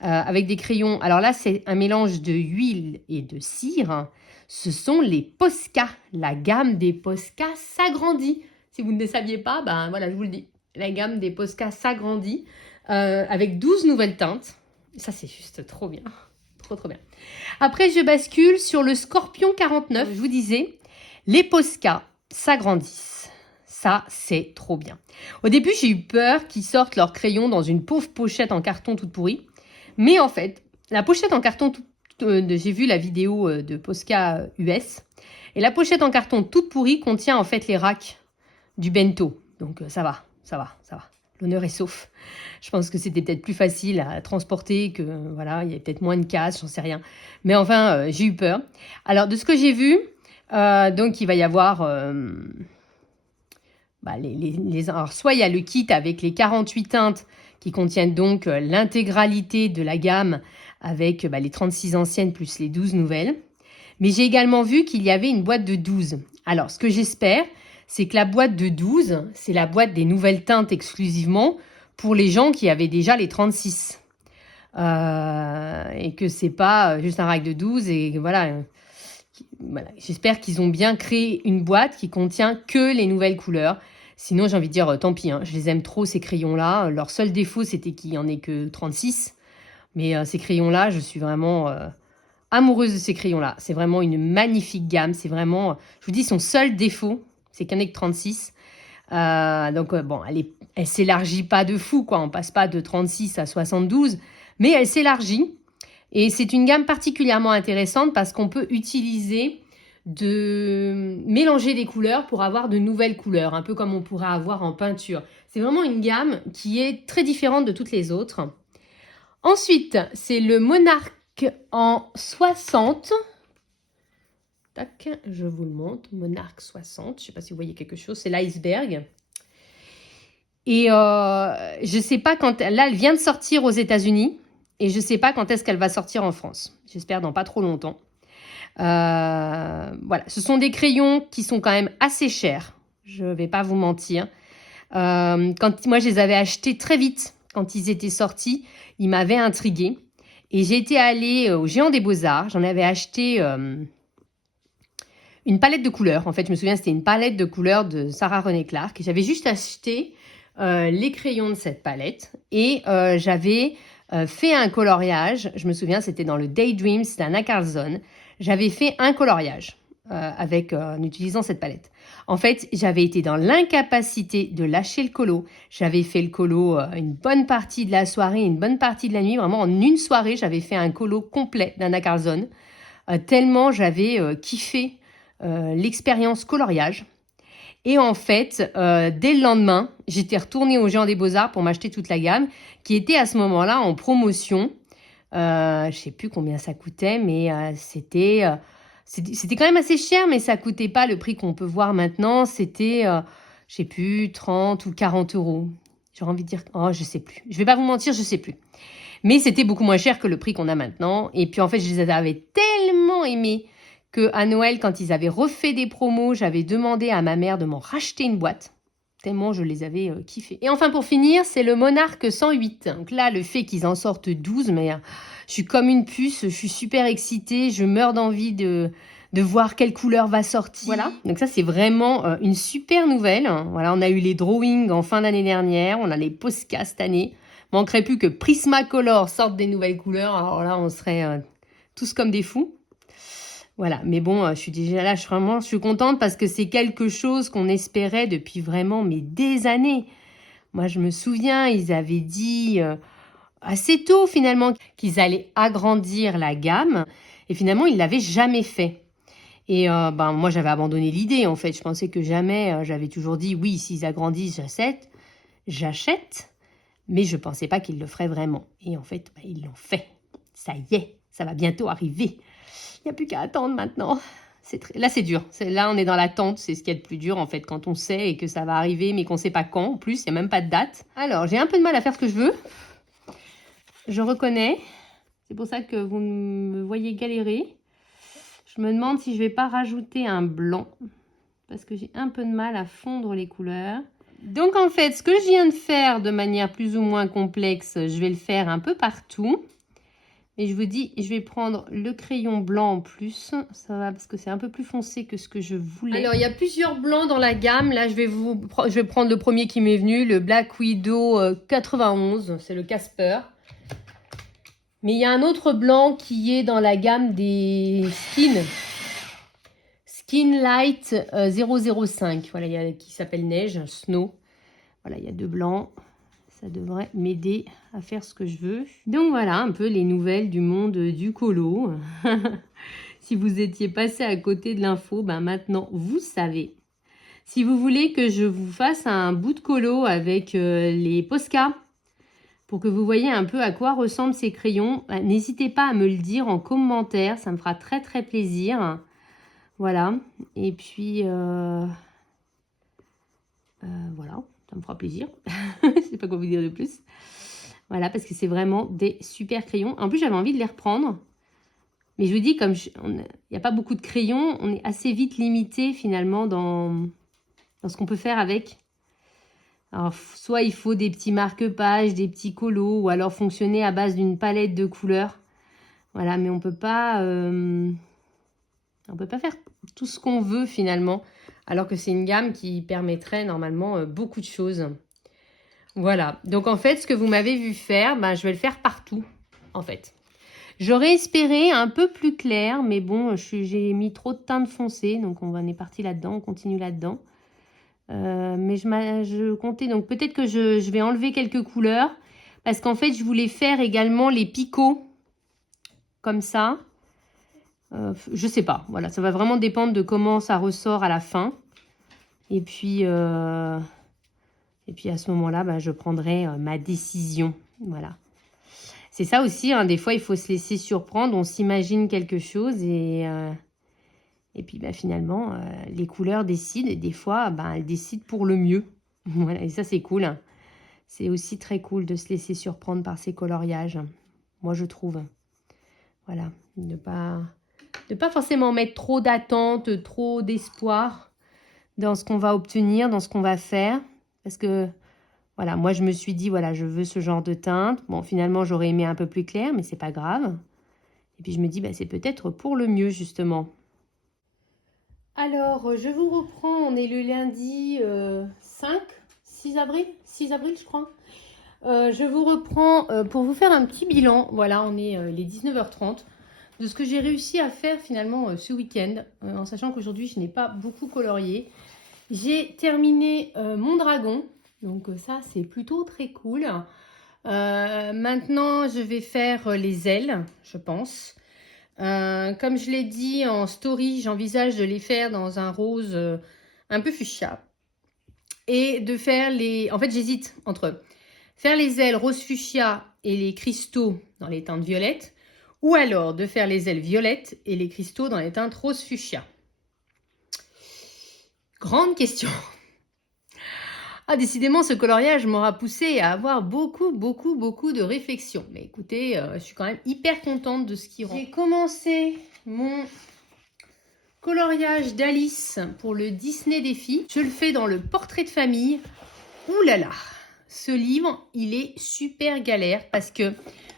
avec des crayons, alors là, c'est un mélange de huile et de cire. Ce sont les Posca. La gamme des Posca s'agrandit. Si vous ne le saviez pas, ben voilà, je vous le dis. La gamme des Posca s'agrandit avec 12 nouvelles teintes. Ça, c'est juste trop bien. Trop bien. Après, je bascule sur le Scorpion 49. Je vous disais, les Posca s'agrandissent. Ça, c'est trop bien. Au début, j'ai eu peur qu'ils sortent leurs crayons dans une pauvre pochette en carton toute pourrie. Mais en fait, la pochette en carton, j'ai vu la vidéo de Posca US. Et la pochette en carton toute pourrie contient en fait les racks du bento. Donc ça va. L'honneur est sauf. Je pense que c'était peut-être plus facile à transporter, que voilà, il y avait peut-être moins de casse, j'en sais rien. Mais enfin, j'ai eu peur. Alors, de ce que j'ai vu, donc il va y avoir... alors, soit il y a le kit avec les 48 teintes qui contiennent donc l'intégralité de la gamme avec les 36 anciennes plus les 12 nouvelles. Mais j'ai également vu qu'il y avait une boîte de 12. Alors, ce que j'espère, c'est que la boîte de 12, c'est la boîte des nouvelles teintes exclusivement pour les gens qui avaient déjà les 36. Et que c'est pas juste un rack de 12 et voilà. J'espère qu'ils ont bien créé une boîte qui contient que les nouvelles couleurs. Sinon, j'ai envie de dire, tant pis, hein, je les aime trop ces crayons-là. Leur seul défaut, c'était qu'il n'y en ait que 36. Mais ces crayons-là, je suis vraiment amoureuse de ces crayons-là. C'est vraiment une magnifique gamme. C'est vraiment, je vous dis, son seul défaut, c'est qu'il n'y en ait que 36. Bon, elle s'élargit pas de fou, quoi. On passe pas de 36 à 72, mais elle s'élargit. Et c'est une gamme particulièrement intéressante parce qu'on peut utiliser mélanger des couleurs pour avoir de nouvelles couleurs, un peu comme on pourrait avoir en peinture. C'est vraiment une gamme qui est très différente de toutes les autres. Ensuite, c'est le Monarch en 60. Tac, je vous le montre. Monarch 60. Je ne sais pas si vous voyez quelque chose. C'est l'iceberg. Et je ne sais pas quand... Là, elle vient de sortir aux États-Unis. Et je ne sais pas quand est-ce qu'elle va sortir en France. J'espère dans pas trop longtemps. Voilà, ce sont des crayons qui sont quand même assez chers. Je ne vais pas vous mentir. Moi, je les avais achetés très vite quand ils étaient sortis. Ils m'avaient intriguée. Et j'étais allée au Géant des Beaux-Arts. J'en avais acheté une palette de couleurs. En fait, je me souviens, c'était une palette de couleurs de Sarah René Clark. J'avais juste acheté les crayons de cette palette. Et j'avais fait un coloriage. Je me souviens, c'était dans le Daydreams d'Anna Carlson. J'avais fait un coloriage en utilisant cette palette. En fait, j'avais été dans l'incapacité de lâcher le colo. J'avais fait le colo une bonne partie de la soirée, une bonne partie de la nuit. Vraiment, en une soirée, j'avais fait un colo complet d'Anna Carlson. Tellement j'avais kiffé l'expérience coloriage. Et en fait, dès le lendemain, j'étais retournée au Géant des Beaux-Arts pour m'acheter toute la gamme, qui était à ce moment-là en promotion. Je ne sais plus combien ça coûtait, mais c'était quand même assez cher, mais ça ne coûtait pas le prix qu'on peut voir maintenant. C'était, je ne sais plus, 30 ou 40 euros. J'aurais envie de dire, oh, je ne sais plus. Je ne vais pas vous mentir, je ne sais plus. Mais c'était beaucoup moins cher que le prix qu'on a maintenant. Et puis en fait, je les avais tellement aimés qu'à Noël, quand ils avaient refait des promos, j'avais demandé à ma mère de m'en racheter une boîte. Tellement je les avais kiffés. Et enfin, pour finir, c'est le Monarch 108. Donc là, le fait qu'ils en sortent 12, mais je suis comme une puce, je suis super excitée, je meurs d'envie de voir quelle couleur va sortir. Voilà, donc ça, c'est vraiment une super nouvelle. Voilà, on a eu les drawings en fin d'année dernière, on a les Posca cette année. Manquerait plus que Prismacolor sorte des nouvelles couleurs, alors là, on serait tous comme des fous. Voilà, mais bon, je suis déjà là, je suis contente parce que c'est quelque chose qu'on espérait depuis vraiment des années. Moi, je me souviens, ils avaient dit assez tôt finalement qu'ils allaient agrandir la gamme et finalement, ils l'avaient jamais fait. Et moi, j'avais abandonné l'idée en fait. Je pensais que jamais, j'avais toujours dit oui, s'ils agrandissent, j'achète, mais je pensais pas qu'ils le feraient vraiment. Et en fait, ils l'ont fait. Ça y est, ça va bientôt arriver. Il n'y a plus qu'à attendre maintenant. Là, c'est dur. Là, on est dans l'attente. C'est ce qui est le plus dur, en fait, quand on sait et que ça va arriver, mais qu'on ne sait pas quand. En plus, il n'y a même pas de date. Alors, j'ai un peu de mal à faire ce que je veux. Je reconnais. C'est pour ça que vous me voyez galérer. Je me demande si je ne vais pas rajouter un blanc. Parce que j'ai un peu de mal à fondre les couleurs. Donc, en fait, ce que je viens de faire de manière plus ou moins complexe, je vais le faire un peu partout. Et je vous dis, je vais prendre le crayon blanc en plus. Ça va parce que c'est un peu plus foncé que ce que je voulais. Alors, il y a plusieurs blancs dans la gamme. Là, je vais prendre le premier qui m'est venu, le Black Widow 91. C'est le Casper. Mais il y a un autre blanc qui est dans la gamme des Skin. Skin Light 005. Voilà, qui s'appelle Neige, Snow. Voilà, il y a deux blancs. Ça devrait m'aider à faire ce que je veux. Donc voilà, un peu les nouvelles du monde du colo. Si vous étiez passé à côté de l'info, maintenant vous savez. Si vous voulez que je vous fasse un bout de colo avec les Posca, pour que vous voyez un peu à quoi ressemblent ces crayons, n'hésitez pas à me le dire en commentaire, ça me fera très très plaisir. Voilà, et puis voilà. Ça me fera plaisir. Je sais pas quoi vous dire de plus. Voilà, parce que c'est vraiment des super crayons. En plus, j'avais envie de les reprendre. Mais je vous dis, comme il n'y a pas beaucoup de crayons, on est assez vite limité finalement dans ce qu'on peut faire avec. Alors, soit il faut des petits marque-pages, des petits colos, ou alors fonctionner à base d'une palette de couleurs. Voilà, mais on peut pas faire tout ce qu'on veut finalement. Alors que c'est une gamme qui permettrait normalement beaucoup de choses. Voilà. Donc, en fait, ce que vous m'avez vu faire, je vais le faire partout, en fait. J'aurais espéré un peu plus clair, mais bon, j'ai mis trop de teinte foncée. Donc, on est parti là-dedans, on continue là-dedans. Mais je comptais, donc peut-être que je vais enlever quelques couleurs. Parce qu'en fait, je voulais faire également les picots comme ça. Je sais pas, voilà, ça va vraiment dépendre de comment ça ressort à la fin. Et puis à ce moment-là, bah, je prendrai ma décision. Voilà. C'est ça aussi, hein, des fois, il faut se laisser surprendre. On s'imagine quelque chose et puis bah, finalement, les couleurs décident. Et des fois, bah, elles décident pour le mieux. Voilà, et ça, c'est cool. C'est aussi très cool de se laisser surprendre par ces coloriages. Moi, je trouve. Voilà, ne pas forcément mettre trop d'attentes, trop d'espoir dans ce qu'on va obtenir, dans ce qu'on va faire. Parce que, voilà, moi, je me suis dit, voilà, je veux ce genre de teinte. Bon, finalement, j'aurais aimé un peu plus clair, mais c'est pas grave. Et puis, je me dis, bah, c'est peut-être pour le mieux, justement. Alors, je vous reprends. On est le lundi 6 avril, je crois. Je vous reprends pour vous faire un petit bilan. Voilà, on est les 19h30 de ce que j'ai réussi à faire finalement ce week-end, en sachant qu'aujourd'hui, je n'ai pas beaucoup colorié. J'ai terminé mon dragon, donc ça, c'est plutôt très cool. Maintenant, je vais faire les ailes, je pense. Comme je l'ai dit en story, j'envisage de les faire dans un rose un peu fuchsia. Et de faire les... En fait, j'hésite entre faire les ailes rose fuchsia et les cristaux dans les teintes violettes, ou alors de faire les ailes violettes et les cristaux dans les teintes rose fuchsia. Grande question. Ah, décidément, ce coloriage m'aura poussé à avoir beaucoup de réflexions. Mais écoutez, je suis quand même hyper contente de ce qui rend. J'ai commencé mon coloriage d'Alice pour le Disney Défi. Je le fais dans le portrait de famille. Ouh là là, ce livre, il est super galère parce que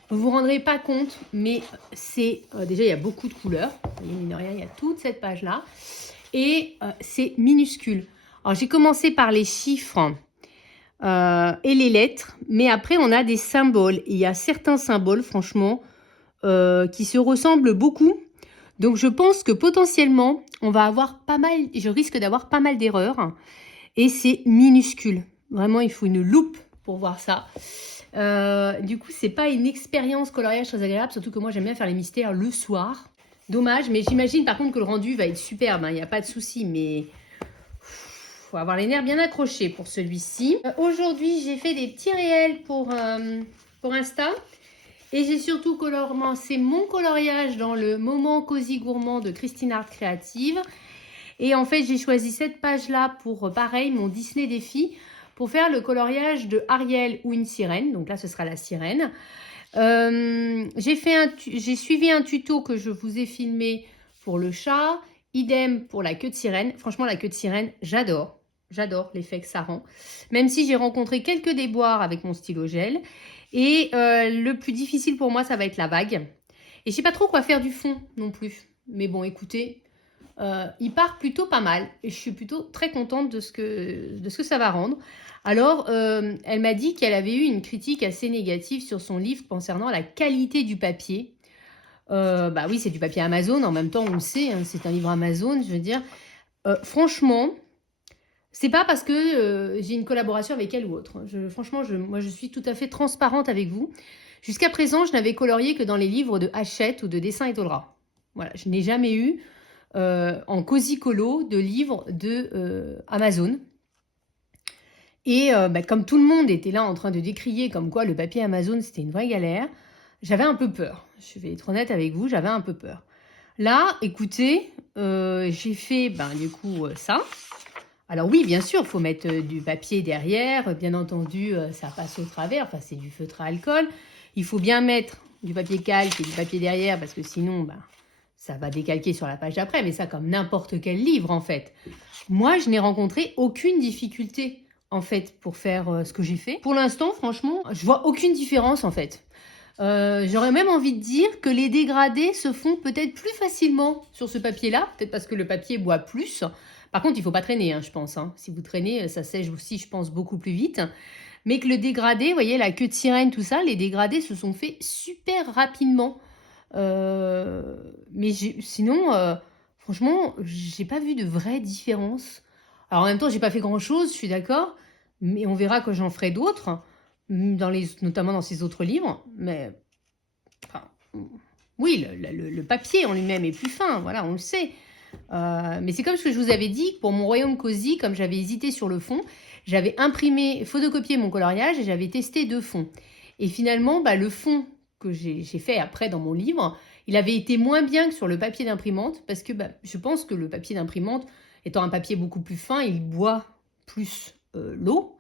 vous vous rendrez pas compte, mais c'est déjà il y a beaucoup de couleurs. Vous voyez, mine de rien, il y a toute cette page-là. Et c'est minuscule. Alors, j'ai commencé par les chiffres et les lettres, mais après, on a des symboles. Il y a certains symboles, franchement, qui se ressemblent beaucoup. Donc, je pense que potentiellement, on va avoir pas mal, je risque d'avoir pas mal d'erreurs. Et c'est minuscule. Vraiment, il faut une loupe pour voir ça. Du coup, c'est pas une expérience coloriage très agréable, surtout que moi, j'aime bien faire les mystères le soir. Dommage, mais j'imagine par contre que le rendu va être superbe, il n'y a pas de souci, mais faut avoir les nerfs bien accrochés pour celui-ci. Aujourd'hui, j'ai fait des petits réels pour Insta. Et j'ai surtout commencé mon coloriage dans le moment cosy gourmand de Christine Art Créative. Et en fait, j'ai choisi cette page-là pour, pareil, mon Disney Défi, pour faire le coloriage de Ariel ou une sirène. Donc là, ce sera la sirène. J'ai suivi un tuto que je vous ai filmé pour le chat. Idem pour la queue de sirène. Franchement, la queue de sirène, j'adore. J'adore l'effet que ça rend. Même si j'ai rencontré quelques déboires avec mon stylo gel. Et le plus difficile pour moi, ça va être la vague. Et je ne sais pas trop quoi faire du fond non plus. Mais bon, écoutez, il part plutôt pas mal. Et je suis plutôt très contente de ce que ça va rendre. Alors, elle m'a dit qu'elle avait eu une critique assez négative sur son livre concernant la qualité du papier. Bah oui, c'est du papier Amazon. En même temps, on le sait, hein, c'est un livre Amazon. Je veux dire, franchement, c'est pas parce que j'ai une collaboration avec elle ou autre. Franchement, moi, je suis tout à fait transparente avec vous. Jusqu'à présent, je n'avais colorié que dans les livres de Hachette ou de Dessin Étoilera. Voilà, je n'ai jamais eu en cosy colo de livres de Amazon. Et bah, comme tout le monde était là en train de décrier comme quoi le papier Amazon, c'était une vraie galère, j'avais un peu peur. Je vais être honnête avec vous, j'avais un peu peur. Là, écoutez, j'ai fait du coup ça. Alors oui, bien sûr, il faut mettre du papier derrière. Bien entendu, ça passe au travers. Enfin, c'est du feutre à alcool. Il faut bien mettre du papier calque et du papier derrière parce que sinon, ça va décalquer sur la page d'après. Mais ça, comme n'importe quel livre, en fait. Moi, je n'ai rencontré aucune difficulté, en fait, pour faire ce que j'ai fait. Pour l'instant, franchement, je vois aucune différence, en fait. J'aurais même envie de dire que les dégradés se font peut-être plus facilement sur ce papier-là. Peut-être parce que le papier boit plus. Par contre, il ne faut pas traîner, hein, je pense. Hein. Si vous traînez, ça sèche aussi, je pense, beaucoup plus vite. Mais que le dégradé, vous voyez, la queue de sirène, tout ça, les dégradés se sont faits super rapidement. Mais sinon, franchement, j'ai pas vu de vraie différence. Alors en même temps, j'ai pas fait grand-chose, je suis d'accord. Mais on verra que j'en ferai d'autres, notamment dans ces autres livres. Mais enfin, Oui, le papier en lui-même est plus fin, voilà, on le sait. Mais c'est comme ce que je vous avais dit, pour mon royaume cosy, comme j'avais hésité sur le fond, j'avais imprimé, photocopié mon coloriage et j'avais testé 2 fonds. Et finalement, le fond que j'ai fait après dans mon livre, il avait été moins bien que sur le papier d'imprimante parce que je pense que le papier d'imprimante, étant un papier beaucoup plus fin, il boit plus l'eau,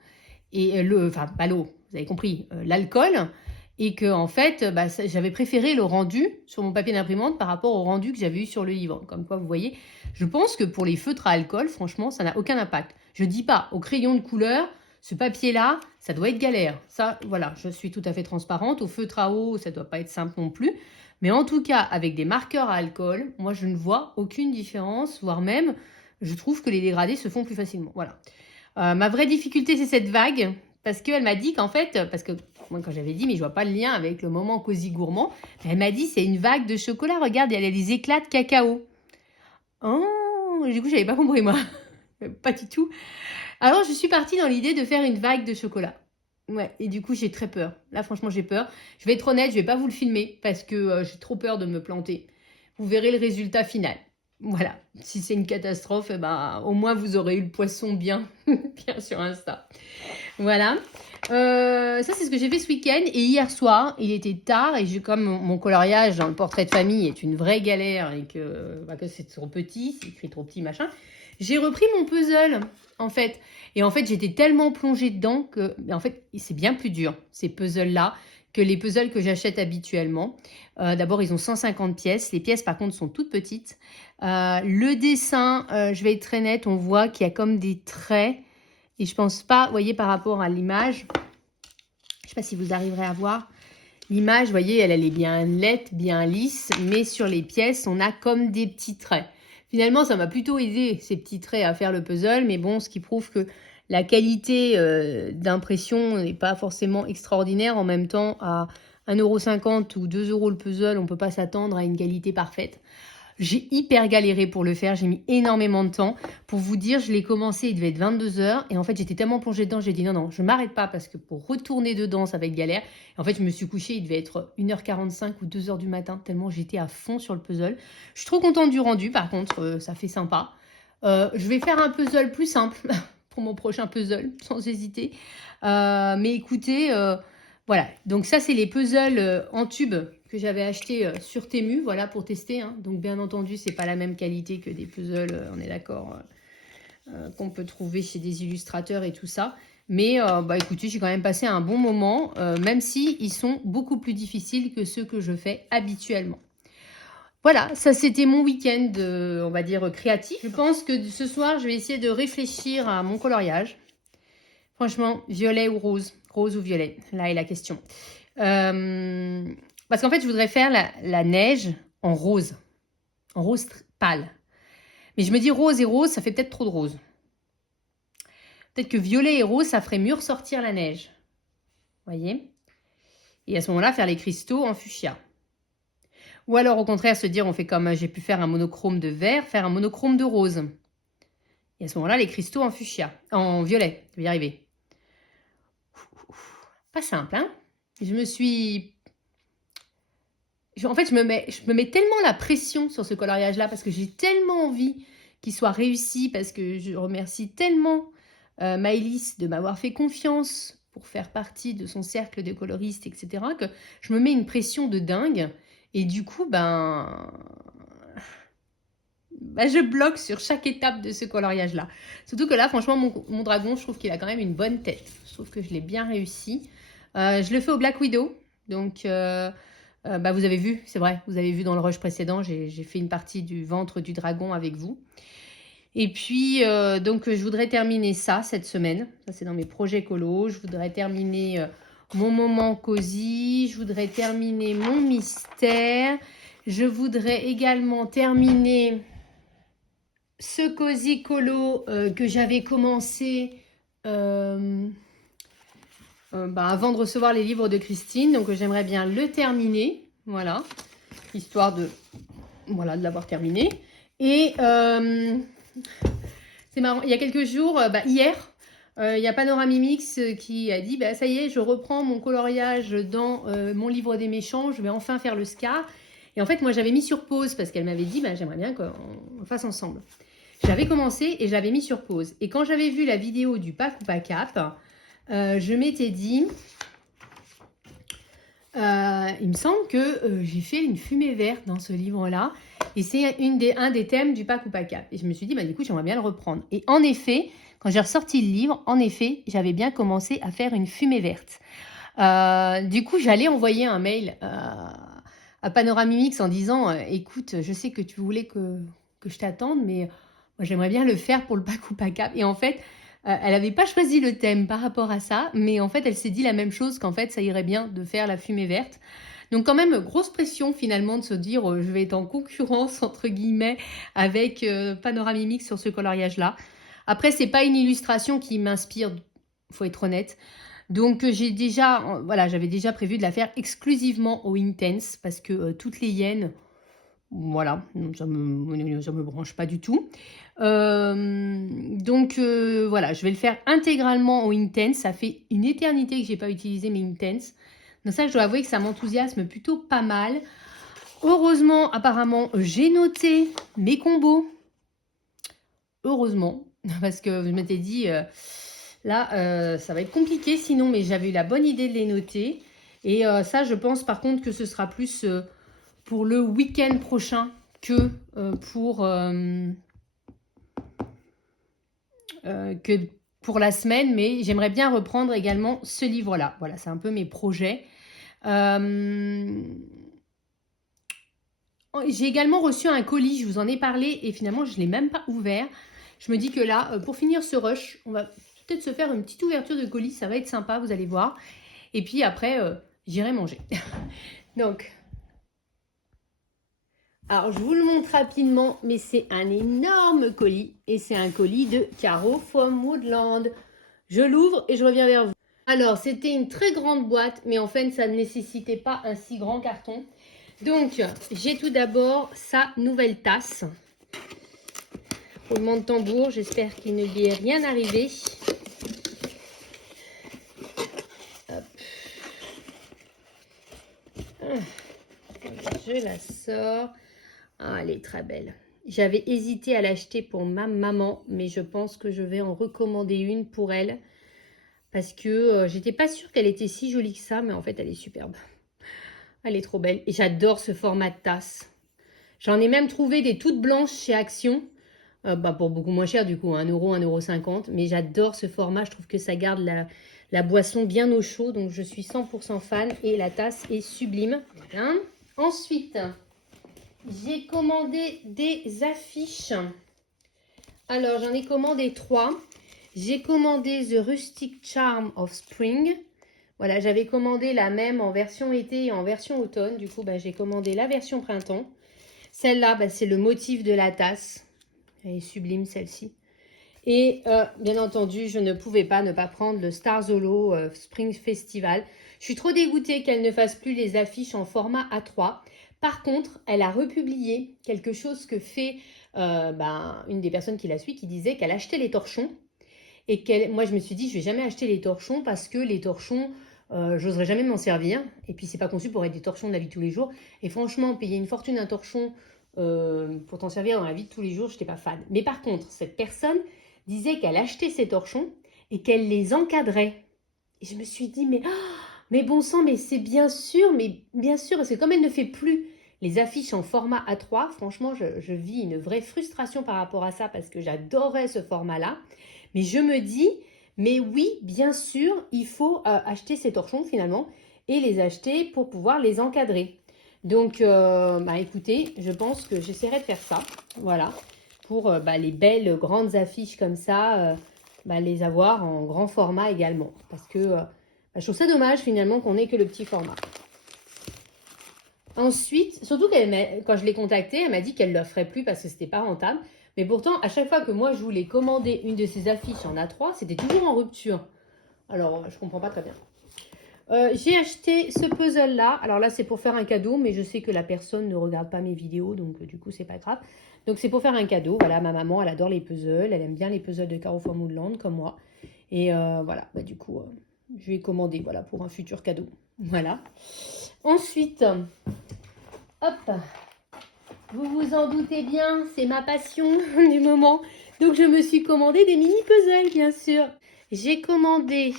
et enfin pas l'eau, vous avez compris, l'alcool, et que en fait, j'avais préféré le rendu sur mon papier d'imprimante par rapport au rendu que j'avais eu sur le livre. Comme quoi, vous voyez, je pense que pour les feutres à alcool, franchement, ça n'a aucun impact. Je dis pas, au crayon de couleur, ce papier-là, ça doit être galère. Ça, voilà, je suis tout à fait transparente. Au feutre à eau, ça doit pas être simple non plus. Mais en tout cas, avec des marqueurs à alcool, moi, je ne vois aucune différence, voire même, je trouve que les dégradés se font plus facilement. Voilà. Ma vraie difficulté, c'est cette vague, parce qu'elle m'a dit qu'en fait, parce que moi, quand j'avais dit, mais je vois pas le lien avec le moment cosy gourmand, elle m'a dit, c'est une vague de chocolat, regarde, elle a des éclats de cacao. Oh, du coup, j'avais pas compris, moi. Pas du tout. Alors, je suis partie dans l'idée de faire une vague de chocolat. Ouais, et du coup, j'ai très peur. Là, franchement, j'ai peur. Je vais être honnête, je vais pas vous le filmer, parce que j'ai trop peur de me planter. Vous verrez le résultat final. Voilà, si c'est une catastrophe, au moins vous aurez eu le poisson bien, bien sur Insta. Voilà, ça c'est ce que j'ai fait ce week-end. Et hier soir, il était tard et comme mon coloriage dans le portrait de famille est une vraie galère et que c'est trop petit, c'est écrit trop petit, machin, j'ai repris mon puzzle en fait. Et en fait, j'étais tellement plongée dedans que en fait, c'est bien plus dur ces puzzles-là que les puzzles que j'achète habituellement. D'abord, ils ont 150 pièces. Les pièces, par contre, sont toutes petites. Le dessin, je vais être très nette, on voit qu'il y a comme des traits. Et je pense pas, vous voyez, par rapport à l'image, je sais pas si vous arriverez à voir. L'image, vous voyez, elle est bien nette, bien lisse, mais sur les pièces, on a comme des petits traits. Finalement, ça m'a plutôt aidé, ces petits traits, à faire le puzzle, mais bon, ce qui prouve que la qualité d'impression n'est pas forcément extraordinaire. En même temps, à 1,50 € ou 2 € le puzzle, on ne peut pas s'attendre à une qualité parfaite. J'ai hyper galéré pour le faire, j'ai mis énormément de temps. Pour vous dire, je l'ai commencé, il devait être 22 h. Et en fait, j'étais tellement plongée dedans, j'ai dit non, je m'arrête pas parce que pour retourner dedans, ça va être galère. Et en fait, je me suis couchée, il devait être 1h45 ou 2 h du matin, tellement j'étais à fond sur le puzzle. Je suis trop contente du rendu, par contre, ça fait sympa. Je vais faire un puzzle plus simple pour mon prochain puzzle, sans hésiter. Mais écoutez, voilà. Donc ça, c'est les puzzles en tube que j'avais acheté sur Temu, voilà, pour tester. Hein. Donc, bien entendu, c'est pas la même qualité que des puzzles, on est d'accord, qu'on peut trouver chez des illustrateurs et tout ça. Mais, écoutez, j'ai quand même passé un bon moment, même si ils sont beaucoup plus difficiles que ceux que je fais habituellement. Voilà, ça c'était mon week-end, on va dire, créatif. Je pense que ce soir, je vais essayer de réfléchir à mon coloriage. Franchement, violet ou rose? Rose ou violet? Là est la question. Parce qu'en fait, je voudrais faire la neige en rose pâle. Mais je me dis rose et rose, ça fait peut-être trop de rose. Peut-être que violet et rose, ça ferait mieux ressortir la neige. Vous voyez? Et à ce moment-là, faire les cristaux en fuchsia. Ou alors, au contraire, se dire, on fait comme j'ai pu faire un monochrome de vert, faire un monochrome de rose. Et à ce moment-là, les cristaux en fuchsia, en violet. Je vais y arriver. Pas simple, hein? En fait, je me mets tellement la pression sur ce coloriage-là parce que j'ai tellement envie qu'il soit réussi, parce que je remercie tellement Maëlys de m'avoir fait confiance pour faire partie de son cercle de coloristes, etc., que je me mets une pression de dingue. Et du coup, je bloque sur chaque étape de ce coloriage-là. Surtout que là, franchement, mon dragon, je trouve qu'il a quand même une bonne tête. Je trouve que je l'ai bien réussi. Je le fais au Black Widow. Donc, vous avez vu, c'est vrai, vous avez vu dans le rush précédent, j'ai fait une partie du ventre du dragon avec vous. Et puis, donc, je voudrais terminer ça cette semaine. Ça, c'est dans mes projets colo. Je voudrais terminer mon moment cosy. Je voudrais terminer mon mystère. Je voudrais également terminer ce cosy colo que j'avais commencé avant de recevoir les livres de Christine. Donc, j'aimerais bien le terminer. Voilà. Histoire de l'avoir terminé. Et c'est marrant. Il y a quelques jours, hier, il y a Panoramimix qui a dit ça y est, je reprends mon coloriage dans mon livre des méchants. Je vais enfin faire le Scar. Et en fait, moi, j'avais mis sur pause parce qu'elle m'avait dit, bah, j'aimerais bien qu'on le fasse ensemble. J'avais commencé et je l'avais mis sur pause. Et quand j'avais vu la vidéo du pack ou pas cap, je m'étais dit, il me semble que j'ai fait une fumée verte dans ce livre-là. Et c'est un des thèmes du pack ou pas cap. Et je me suis dit, bah, du coup, j'aimerais bien le reprendre. Et en effet, quand j'ai ressorti le livre, en effet, j'avais bien commencé à faire une fumée verte. Du coup, j'allais envoyer un mail à Panoramimix en disant, écoute, je sais que tu voulais que je t'attende, mais moi, j'aimerais bien le faire pour le pack ou pas cap. Et en fait, elle n'avait pas choisi le thème par rapport à ça, mais en fait, elle s'est dit la même chose, qu'en fait, ça irait bien de faire la fumée verte. Donc quand même, grosse pression finalement de se dire, je vais être en concurrence, entre guillemets, avec Panoramimix sur ce coloriage-là. Après, c'est pas une illustration qui m'inspire, faut être honnête. Donc j'avais déjà prévu de la faire exclusivement au Intense parce que toutes les yens, voilà, ça me branche pas du tout. Voilà, je vais le faire intégralement au Intense. Ça fait une éternité que j'ai pas utilisé mes Intense. Donc ça, je dois avouer que ça m'enthousiasme plutôt pas mal. Heureusement, apparemment, j'ai noté mes combos. Heureusement, parce que je m'étais dit, là, ça va être compliqué sinon, mais j'avais eu la bonne idée de les noter. Et ça, je pense par contre que ce sera plus pour le week-end prochain que pour la semaine. Mais j'aimerais bien reprendre également ce livre-là. Voilà, c'est un peu mes projets. J'ai également reçu un colis, je vous en ai parlé et finalement je ne l'ai même pas ouvert. Je me dis que là, pour finir ce rush, on va peut-être se faire une petite ouverture de colis, ça va être sympa, vous allez voir. Et puis après, j'irai manger. Donc, alors je vous le montre rapidement, mais c'est un énorme colis et c'est un colis de Caro from Woodland. Je l'ouvre et je reviens vers vous. Alors, c'était une très grande boîte, mais en fait, ça ne nécessitait pas un si grand carton. Donc, j'ai tout d'abord sa nouvelle tasse. Roulement de tambour, j'espère qu'il ne lui est rien arrivé. Hop. Je la sors. Ah, elle est très belle. J'avais hésité à l'acheter pour ma maman, mais je pense que je vais en recommander une pour elle. Parce que j'étais pas sûre qu'elle était si jolie que ça, mais en fait, elle est superbe. Elle est trop belle. Et j'adore ce format de tasse. J'en ai même trouvé des toutes blanches chez Action. Pour beaucoup moins cher du coup, 1 euro, 1,50 €. Mais j'adore ce format. Je trouve que ça garde la boisson bien au chaud. Donc je suis 100% fan. Et la tasse est sublime. Voilà. Ensuite, j'ai commandé des affiches. Alors, j'en ai commandé 3. J'ai commandé The Rustic Charm of Spring. Voilà, j'avais commandé la même en version été et en version automne. Du coup, j'ai commandé la version printemps. Celle-là, c'est le motif de la tasse. Elle est sublime, celle-ci. Et bien entendu, je ne pouvais pas ne pas prendre le Stars Hollow Spring Festival. Je suis trop dégoûtée qu'elle ne fasse plus les affiches en format A3. Par contre, elle a republié quelque chose que fait une des personnes qui la suit, qui disait qu'elle achetait les torchons. Et moi, je me suis dit, je vais jamais acheter les torchons parce que les torchons, j'oserais jamais m'en servir. Et puis, c'est pas conçu pour être des torchons de la vie de tous les jours. Et franchement, payer une fortune un torchon pour t'en servir dans la vie de tous les jours, je n'étais pas fan. Mais par contre, cette personne disait qu'elle achetait ses torchons et qu'elle les encadrait. Et je me suis dit, mais bon sang, mais c'est bien sûr, parce que comme elle ne fait plus les affiches en format A3, franchement, je vis une vraie frustration par rapport à ça parce que j'adorais ce format-là. Mais je me dis, mais oui, bien sûr, il faut acheter ces torchons finalement et les acheter pour pouvoir les encadrer. Donc, écoutez, je pense que j'essaierai de faire ça, voilà, pour les belles grandes affiches comme ça, les avoir en grand format également. Parce que je trouve ça dommage finalement qu'on n'ait que le petit format. Ensuite, surtout quand je l'ai contactée, elle m'a dit qu'elle ne le ferait plus parce que c'était pas rentable. Mais pourtant, à chaque fois que moi je voulais commander une de ces affiches en A3, c'était toujours en rupture. Alors, je comprends pas très bien. J'ai acheté ce puzzle-là. Alors là, c'est pour faire un cadeau, mais je sais que la personne ne regarde pas mes vidéos, donc du coup, c'est pas grave. Donc, c'est pour faire un cadeau. Voilà, ma maman, elle adore les puzzles. Elle aime bien les puzzles de Caro from Woodland, comme moi. Et voilà, du coup, je vais commander, voilà, pour un futur cadeau. Voilà. Ensuite, Hop, vous vous en doutez bien, c'est ma passion du moment. Donc je me suis commandé des mini puzzles, bien sûr. J'ai commandé,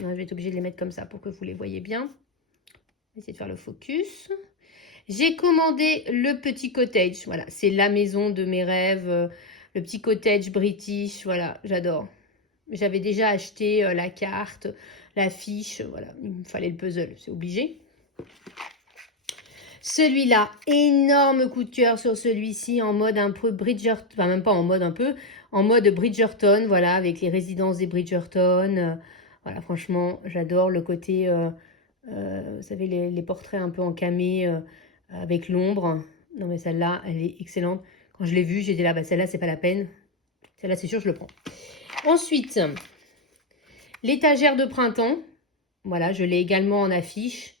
non, je vais être obligée de les mettre comme ça pour que vous les voyez bien. On va essayer de faire le focus. J'ai commandé le petit cottage, voilà, c'est la maison de mes rêves, le petit cottage british, voilà, j'adore. J'avais déjà acheté la carte, l'affiche, voilà, il me fallait le puzzle, c'est obligé. Celui-là, énorme coup de cœur sur celui-ci en mode un peu Bridgerton, enfin même pas en mode un peu, en mode Bridgerton, voilà, avec les résidences des Bridgerton. Voilà, franchement, j'adore le côté, vous savez, les portraits un peu encamés avec l'ombre. Non mais celle-là, elle est excellente. Quand je l'ai vue, j'étais là, bah celle-là, c'est pas la peine. Celle-là, c'est sûr, je le prends. Ensuite, l'étagère de printemps. Voilà, je l'ai également en affiche,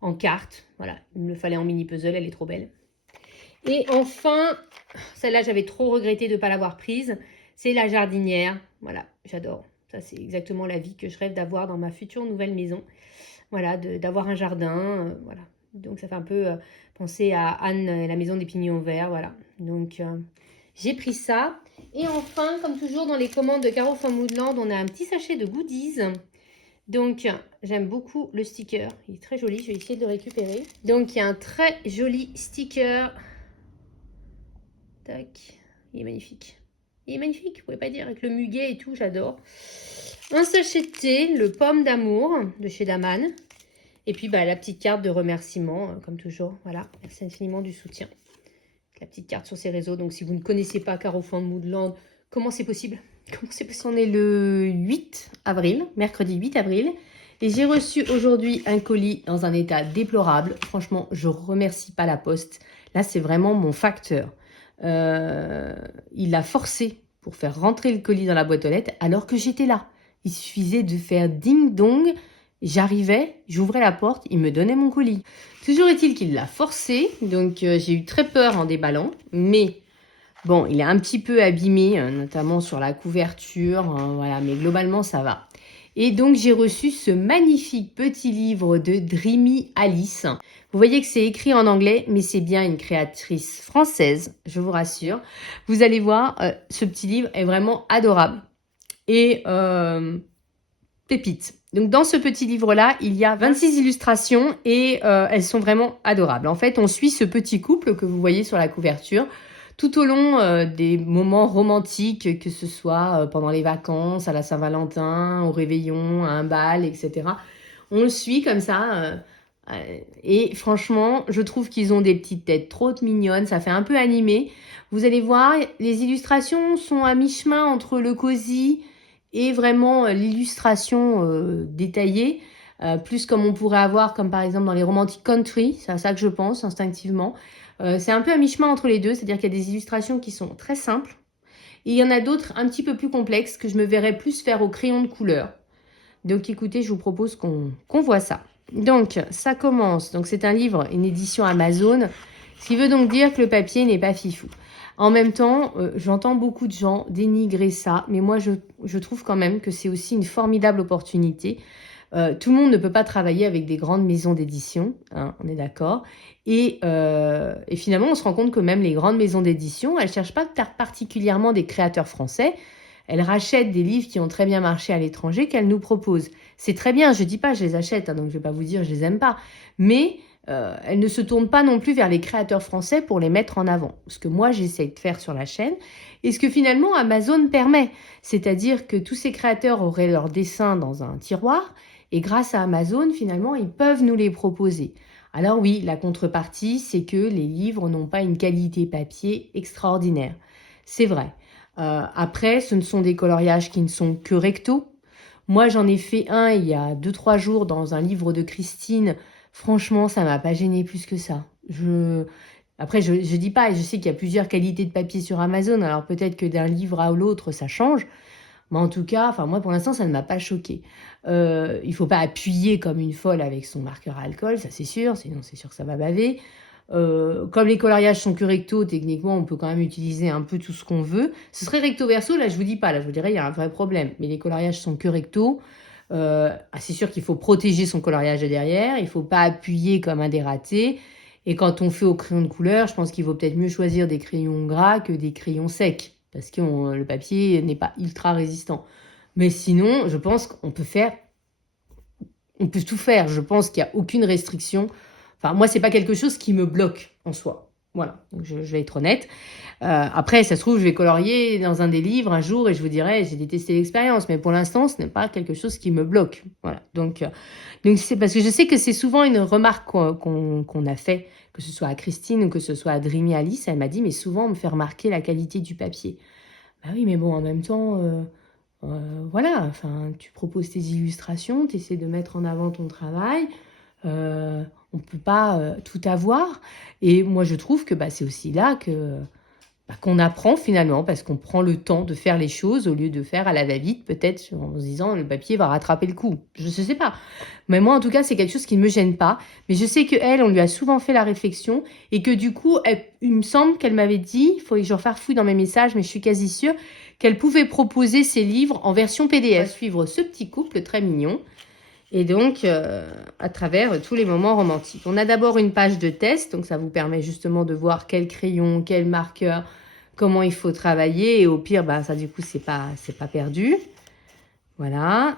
en carte. Voilà, il me le fallait en mini puzzle, elle est trop belle. Et enfin, celle-là, j'avais trop regretté de ne pas l'avoir prise. C'est la jardinière. Voilà, j'adore. Ça, c'est exactement la vie que je rêve d'avoir dans ma future nouvelle maison. Voilà, d'avoir un jardin. Voilà. Donc, ça fait un peu penser à Anne et la maison des pignons verts. Voilà. Donc, j'ai pris ça. Et enfin, comme toujours dans les commandes de Caro from Woodland, on a un petit sachet de goodies. Donc, j'aime beaucoup le sticker. Il est très joli. Je vais essayer de le récupérer. Donc, il y a un très joli sticker. Tac. Il est magnifique. Il est magnifique, vous pouvez pas dire. Avec le muguet et tout, j'adore. Un sachet de thé, le pomme d'amour de chez Daman. Et puis, bah, la petite carte de remerciement, comme toujours. Voilà, merci infiniment du soutien. La petite carte sur ses réseaux. Donc, si vous ne connaissez pas Caro from Woodland, comment c'est possible? Comment c'est possible? On est le 8 avril, mercredi 8 avril. Et j'ai reçu aujourd'hui un colis dans un état déplorable. Franchement, je remercie pas la poste. Là, c'est vraiment mon facteur. Il a forcé pour faire rentrer le colis dans la boîte aux lettres alors que j'étais là. Il suffisait de faire ding-dong. J'arrivais, j'ouvrais la porte, il me donnait mon colis. Toujours est-il qu'il l'a forcé. Donc, j'ai eu très peur en déballant. Mais... bon, il est un petit peu abîmé, notamment sur la couverture, voilà, mais globalement, ça va. Et donc, j'ai reçu ce magnifique petit livre de Dreamy Alice. Vous voyez que c'est écrit en anglais, mais c'est bien une créatrice française, je vous rassure. Vous allez voir, ce petit livre est vraiment adorable. Et pépite. Donc, dans ce petit livre-là, il y a 26 illustrations et elles sont vraiment adorables. En fait, on suit ce petit couple que vous voyez sur la couverture tout au long des moments romantiques, que ce soit pendant les vacances, à la Saint-Valentin, au réveillon, à un bal, etc. On le suit comme ça. Et franchement, je trouve qu'ils ont des petites têtes trop mignonnes. Ça fait un peu animé. Vous allez voir, les illustrations sont à mi-chemin entre le cosy et vraiment l'illustration détaillée. Plus comme on pourrait avoir, comme par exemple dans les romantiques country. C'est à ça que je pense instinctivement. C'est un peu à mi-chemin entre les deux, c'est-à-dire qu'il y a des illustrations qui sont très simples et il y en a d'autres un petit peu plus complexes que je me verrais plus faire au crayon de couleur. Donc écoutez, je vous propose qu'on voit ça. Donc ça commence, donc c'est un livre, une édition Amazon, ce qui veut donc dire que le papier n'est pas fifou. En même temps, j'entends beaucoup de gens dénigrer ça, mais moi je trouve quand même que c'est aussi une formidable opportunité. Tout le monde ne peut pas travailler avec des grandes maisons d'édition, hein, on est d'accord. Et finalement, on se rend compte que même les grandes maisons d'édition, elles ne cherchent pas particulièrement des créateurs français. Elles rachètent des livres qui ont très bien marché à l'étranger qu'elles nous proposent. C'est très bien, je ne dis pas je les achète, hein, donc je ne vais pas vous dire je les aime pas. Mais elles ne se tournent pas non plus vers les créateurs français pour les mettre en avant. Ce que moi, j'essaye de faire sur la chaîne et ce que finalement Amazon permet. C'est-à-dire que tous ces créateurs auraient leurs dessins dans un tiroir et grâce à Amazon, finalement, ils peuvent nous les proposer. Alors oui, la contrepartie, c'est que les livres n'ont pas une qualité papier extraordinaire. C'est vrai. Après, ce ne sont des coloriages qui ne sont que recto. Moi, j'en ai fait un il y a 2-3 jours dans un livre de Christine. Franchement, ça m'a pas gêné plus que ça. Après, je dis pas, et je sais qu'il y a plusieurs qualités de papier sur Amazon, alors peut-être que d'un livre à l'autre, ça change. Mais en tout cas, enfin moi pour l'instant, ça ne m'a pas choqué. Il faut pas appuyer comme une folle avec son marqueur à alcool, ça c'est sûr, sinon c'est sûr que ça va baver. Comme les coloriages sont que recto, techniquement, on peut quand même utiliser un peu tout ce qu'on veut. Ce serait recto verso, là je vous dis pas, là je vous dirais il y a un vrai problème. Mais les coloriages sont que recto. C'est sûr qu'il faut protéger son coloriage de derrière, il faut pas appuyer comme un dératé. Et quand on fait au crayon de couleur, je pense qu'il vaut peut-être mieux choisir des crayons gras que des crayons secs, parce que le papier n'est pas ultra résistant. Mais sinon, je pense qu'on peut tout faire. Je pense qu'il n'y a aucune restriction. Enfin, moi, c'est pas quelque chose qui me bloque en soi. Voilà, donc je vais être honnête. Après, ça se trouve, je vais colorier dans un des livres un jour et je vous dirai, j'ai détesté l'expérience. Mais pour l'instant, ce n'est pas quelque chose qui me bloque. Voilà, donc c'est parce que je sais que c'est souvent une remarque qu'on a fait, que ce soit à Christine ou que ce soit à Dreamy Alice. Elle m'a dit, mais souvent, on me fait remarquer la qualité du papier. Bah oui, mais bon, en même temps... voilà, enfin, tu proposes tes illustrations, tu essaies de mettre en avant ton travail. On ne peut pas tout avoir. Et moi, je trouve que c'est aussi là qu'on apprend finalement, parce qu'on prend le temps de faire les choses au lieu de faire à la va-vite, peut-être en se disant le papier va rattraper le coup. Je ne sais pas. Mais moi, en tout cas, c'est quelque chose qui ne me gêne pas. Mais je sais qu'elle, on lui a souvent fait la réflexion et que du coup, il me semble qu'elle m'avait dit, il faut que je refarfouille dans mes messages, mais je suis quasi sûre, qu'elle pouvait proposer ses livres en version PDF. On va suivre ce petit couple très mignon. Et donc, à travers tous les moments romantiques. On a d'abord une page de test, donc ça vous permet justement de voir quel crayon, quel marqueur, comment il faut travailler. Et au pire, ça du coup, c'est pas perdu. Voilà.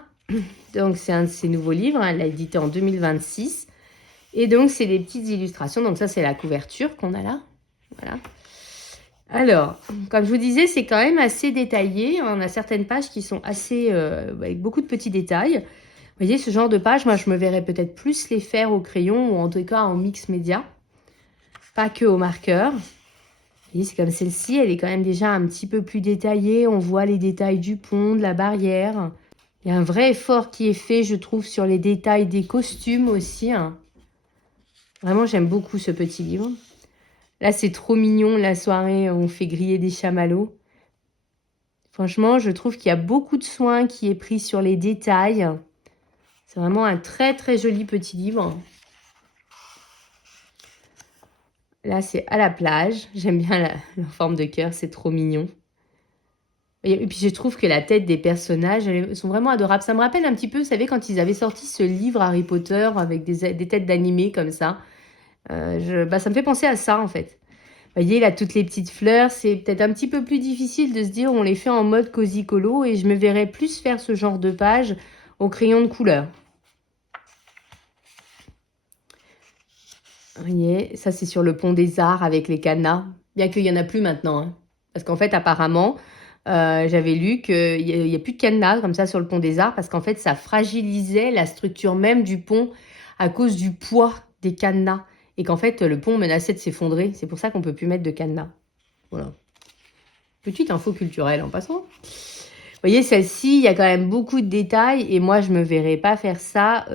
Donc, c'est un de ses nouveaux livres. Elle l'a édité en 2026. Et donc, c'est des petites illustrations. Donc, ça, c'est la couverture qu'on a là. Voilà. Alors, comme je vous disais, c'est quand même assez détaillé. On a certaines pages qui sont assez... avec beaucoup de petits détails. Vous voyez, ce genre de page, moi, je me verrais peut-être plus les faire au crayon ou en tout cas en mix média. Pas que au marqueur. Vous voyez, c'est comme celle-ci. Elle est quand même déjà un petit peu plus détaillée. On voit les détails du pont, de la barrière. Il y a un vrai effort qui est fait, je trouve, sur les détails des costumes aussi. Vraiment, j'aime beaucoup ce petit livre. Là, c'est trop mignon, la soirée où on fait griller des chamallows. Franchement, je trouve qu'il y a beaucoup de soin qui est pris sur les détails. C'est vraiment un très, très joli petit livre. Là, c'est à la plage. J'aime bien la forme de cœur, c'est trop mignon. Et puis, je trouve que la tête des personnages, elles sont vraiment adorables. Ça me rappelle un petit peu, vous savez, quand ils avaient sorti ce livre Harry Potter avec des têtes d'animés comme ça. Ça me fait penser à ça, en fait. Vous voyez, là, toutes les petites fleurs, c'est peut-être un petit peu plus difficile de se dire on les fait en mode cosy colo et je me verrais plus faire ce genre de page au crayon de couleur. Vous voyez, ça, c'est sur le pont des Arts avec les cadenas. Bien qu'il n'y en a plus maintenant. Parce qu'en fait, apparemment, j'avais lu qu'il n'y a plus de cadenas comme ça sur le pont des Arts parce qu'en fait, ça fragilisait la structure même du pont à cause du poids des cadenas. Et qu'en fait, le pont menaçait de s'effondrer. C'est pour ça qu'on ne peut plus mettre de cadenas. Voilà. Petite info culturelle en passant. Vous voyez, celle-ci, il y a quand même beaucoup de détails. Et moi, je ne me verrais pas faire ça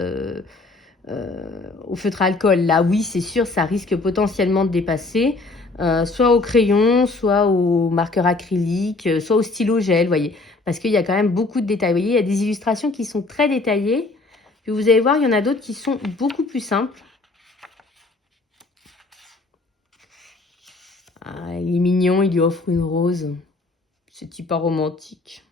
au feutre à alcool. Là, oui, c'est sûr, ça risque potentiellement de dépasser. Soit au crayon, soit au marqueur acrylique, soit au stylo gel, vous voyez. Parce qu'il y a quand même beaucoup de détails. Vous voyez, il y a des illustrations qui sont très détaillées. Puis vous allez voir, il y en a d'autres qui sont beaucoup plus simples. Ah, il est mignon, il lui offre une rose. C'est hyper romantique.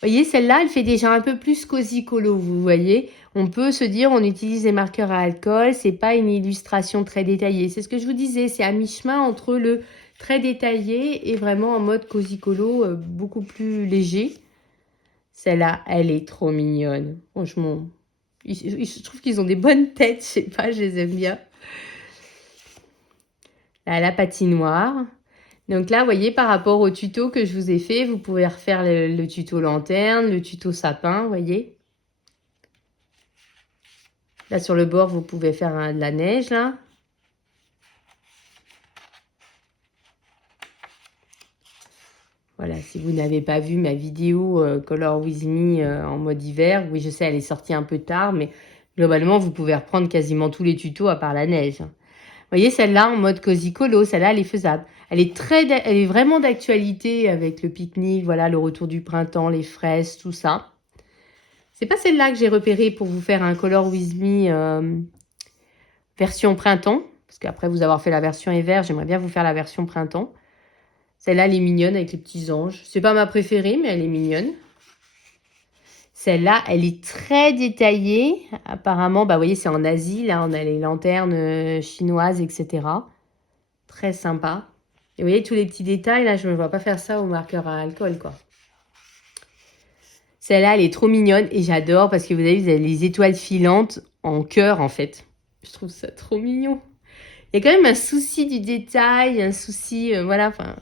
Vous voyez, celle-là, elle fait déjà un peu plus cosy colo, vous voyez. On peut se dire, on utilise des marqueurs à alcool, c'est pas une illustration très détaillée. C'est ce que je vous disais, c'est à mi-chemin entre le très détaillé et vraiment en mode cosy colo, beaucoup plus léger. Celle-là, elle est trop mignonne. Franchement, je trouve qu'ils ont des bonnes têtes, je sais pas, je les aime bien. Là, la patinoire. Donc là, vous voyez, par rapport au tuto que je vous ai fait, vous pouvez refaire le tuto lanterne, le tuto sapin, vous voyez. Là, sur le bord, vous pouvez faire de la neige, là. Voilà, si vous n'avez pas vu ma vidéo Color With Me en mode hiver, oui, je sais, elle est sortie un peu tard, mais globalement, vous pouvez reprendre quasiment tous les tutos à part la neige. Vous voyez, celle-là, en mode cosy colo, celle-là, elle est faisable. Elle est vraiment d'actualité avec le pique-nique, voilà, le retour du printemps, les fraises, tout ça. C'est pas celle-là que j'ai repérée pour vous faire un Color With Me version printemps. Parce qu'après vous avoir fait la version hiver, j'aimerais bien vous faire la version printemps. Celle-là, elle est mignonne avec les petits anges. C'est pas ma préférée, mais elle est mignonne. Celle-là, elle est très détaillée. Apparemment, bah, vous voyez, c'est en Asie. Là, on a les lanternes chinoises, etc. Très sympa. Et vous voyez, tous les petits détails, là, je ne vois pas faire ça au marqueur à alcool, quoi. Celle-là, elle est trop mignonne et j'adore parce que vous avez les étoiles filantes en cœur, en fait. Je trouve ça trop mignon. Il y a quand même un souci du détail, un souci... voilà, enfin...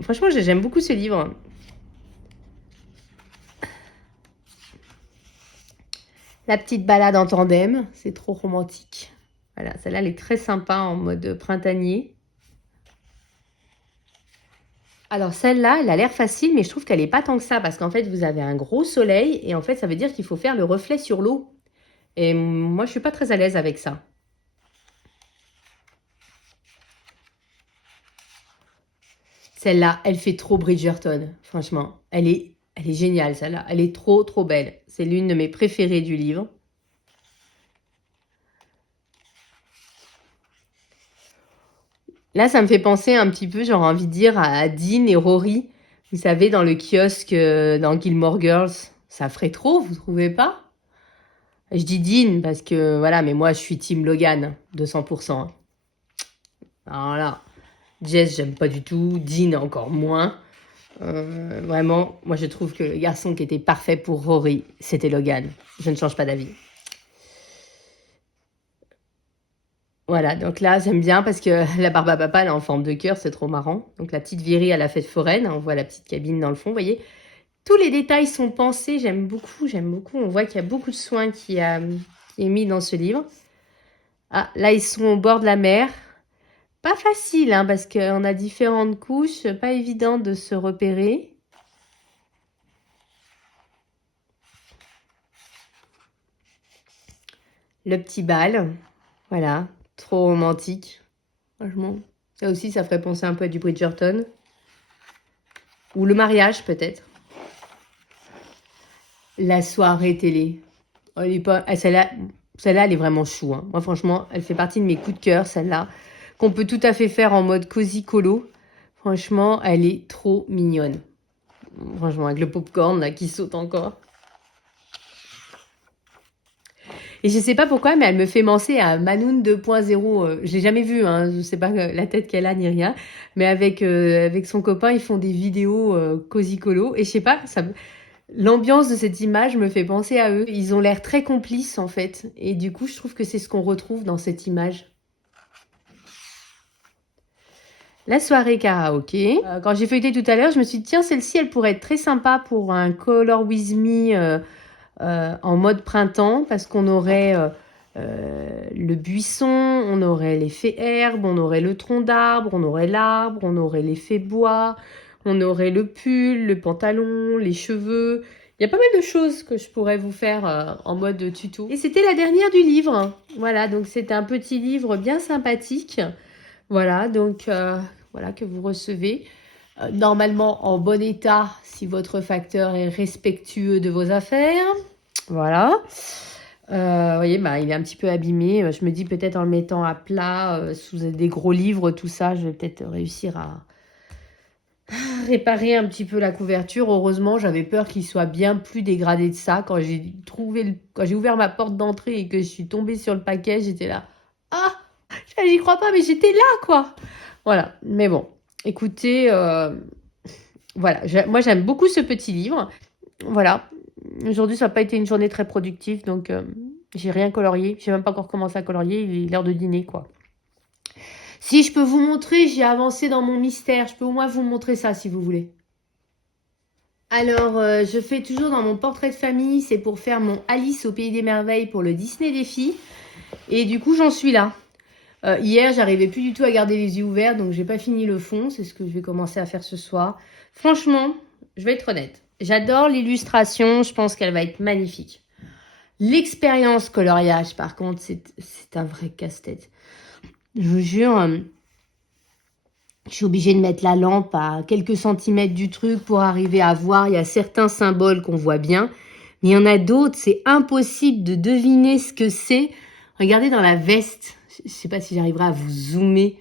Franchement, j'aime beaucoup ce livre. La petite balade en tandem, c'est trop romantique. Voilà, celle-là, elle est très sympa en mode printanier. Alors celle-là, elle a l'air facile, mais je trouve qu'elle n'est pas tant que ça, parce qu'en fait, vous avez un gros soleil, et en fait, ça veut dire qu'il faut faire le reflet sur l'eau. Et moi, je suis pas très à l'aise avec ça. Celle-là, elle fait trop Bridgerton, franchement. Elle est géniale, celle-là. Elle est trop, trop belle. C'est l'une de mes préférées du livre. Là, ça me fait penser un petit peu, j'aurais envie de dire, à Dean et Rory. Vous savez, dans le kiosque dans Gilmore Girls. Ça ferait trop, vous trouvez pas? Je dis Dean parce que, voilà, mais moi, je suis Team Logan, 200%. Alors là, Jess, j'aime pas du tout. Dean, encore moins. Vraiment, moi, je trouve que le garçon qui était parfait pour Rory, c'était Logan. Je ne change pas d'avis. Voilà, donc là, j'aime bien parce que la barbe à papa, elle est en forme de cœur, c'est trop marrant. Donc la petite Viri à la fête foraine, on voit la petite cabine dans le fond, vous voyez. Tous les détails sont pensés, j'aime beaucoup, j'aime beaucoup. On voit qu'il y a beaucoup de soin qui est mis dans ce livre. Ah, là, ils sont au bord de la mer. Pas facile, hein, parce qu'on a différentes couches, pas évident de se repérer. Le petit bal, voilà, trop romantique. Franchement, ça aussi, ça ferait penser un peu à du Bridgerton. Ou le mariage, peut-être. La soirée télé. Elle est pas... Celle-là, elle est vraiment chou. Hein. Moi, franchement, elle fait partie de mes coups de cœur, celle-là. Qu'on peut tout à fait faire en mode cosy colo. Franchement, elle est trop mignonne. Franchement, avec le popcorn là, qui saute encore. Et je sais pas pourquoi, mais elle me fait penser à Manoun 2.0. Je l'ai jamais vue, hein, je sais pas la tête qu'elle a ni rien. Mais avec son copain, ils font des vidéos cosy colo. Et je sais pas, l'ambiance de cette image me fait penser à eux. Ils ont l'air très complices en fait. Et du coup, je trouve que c'est ce qu'on retrouve dans cette image. La soirée karaoké. Quand j'ai feuilleté tout à l'heure, je me suis dit, tiens, celle-ci, elle pourrait être très sympa pour un Color With Me en mode printemps, parce qu'on aurait le buisson, on aurait l'effet herbe, on aurait le tronc d'arbre, on aurait l'arbre, on aurait l'effet bois, on aurait le pull, le pantalon, les cheveux. Il y a pas mal de choses que je pourrais vous faire en mode tuto. Et c'était la dernière du livre. Voilà, donc c'est un petit livre bien sympathique. Voilà, donc voilà que vous recevez. Normalement en bon état si votre facteur est respectueux de vos affaires. Voilà. Vous voyez, bah, il est un petit peu abîmé. Je me dis peut-être en le mettant à plat, sous des gros livres, tout ça, je vais peut-être réussir à réparer un petit peu la couverture. Heureusement, j'avais peur qu'il soit bien plus dégradé de ça. Quand j'ai ouvert ma porte d'entrée et que je suis tombée sur le paquet, j'étais là. Ah, j'y crois pas, mais j'étais là, quoi. Voilà, mais bon, écoutez, voilà, moi j'aime beaucoup ce petit livre. Voilà, aujourd'hui ça n'a pas été une journée très productive, donc j'ai rien colorié. J'ai même pas encore commencé à colorier, il est l'heure de dîner, quoi. Si je peux vous montrer, j'ai avancé dans mon mystère. Je peux au moins vous montrer ça si vous voulez. Alors, je fais toujours dans mon portrait de famille, c'est pour faire mon Alice au Pays des Merveilles pour le Disney Défi. Et du coup, j'en suis là. Hier, j'arrivais plus du tout à garder les yeux ouverts, donc j'ai pas fini le fond. C'est ce que je vais commencer à faire ce soir. Franchement, je vais être honnête. J'adore l'illustration, je pense qu'elle va être magnifique. L'expérience coloriage, par contre, c'est un vrai casse-tête. Je vous jure, je suis obligée de mettre la lampe à quelques centimètres du truc pour arriver à voir. Il y a certains symboles qu'on voit bien, mais il y en a d'autres, c'est impossible de deviner ce que c'est. Regardez dans la veste. Je ne sais pas si j'arriverai à vous zoomer.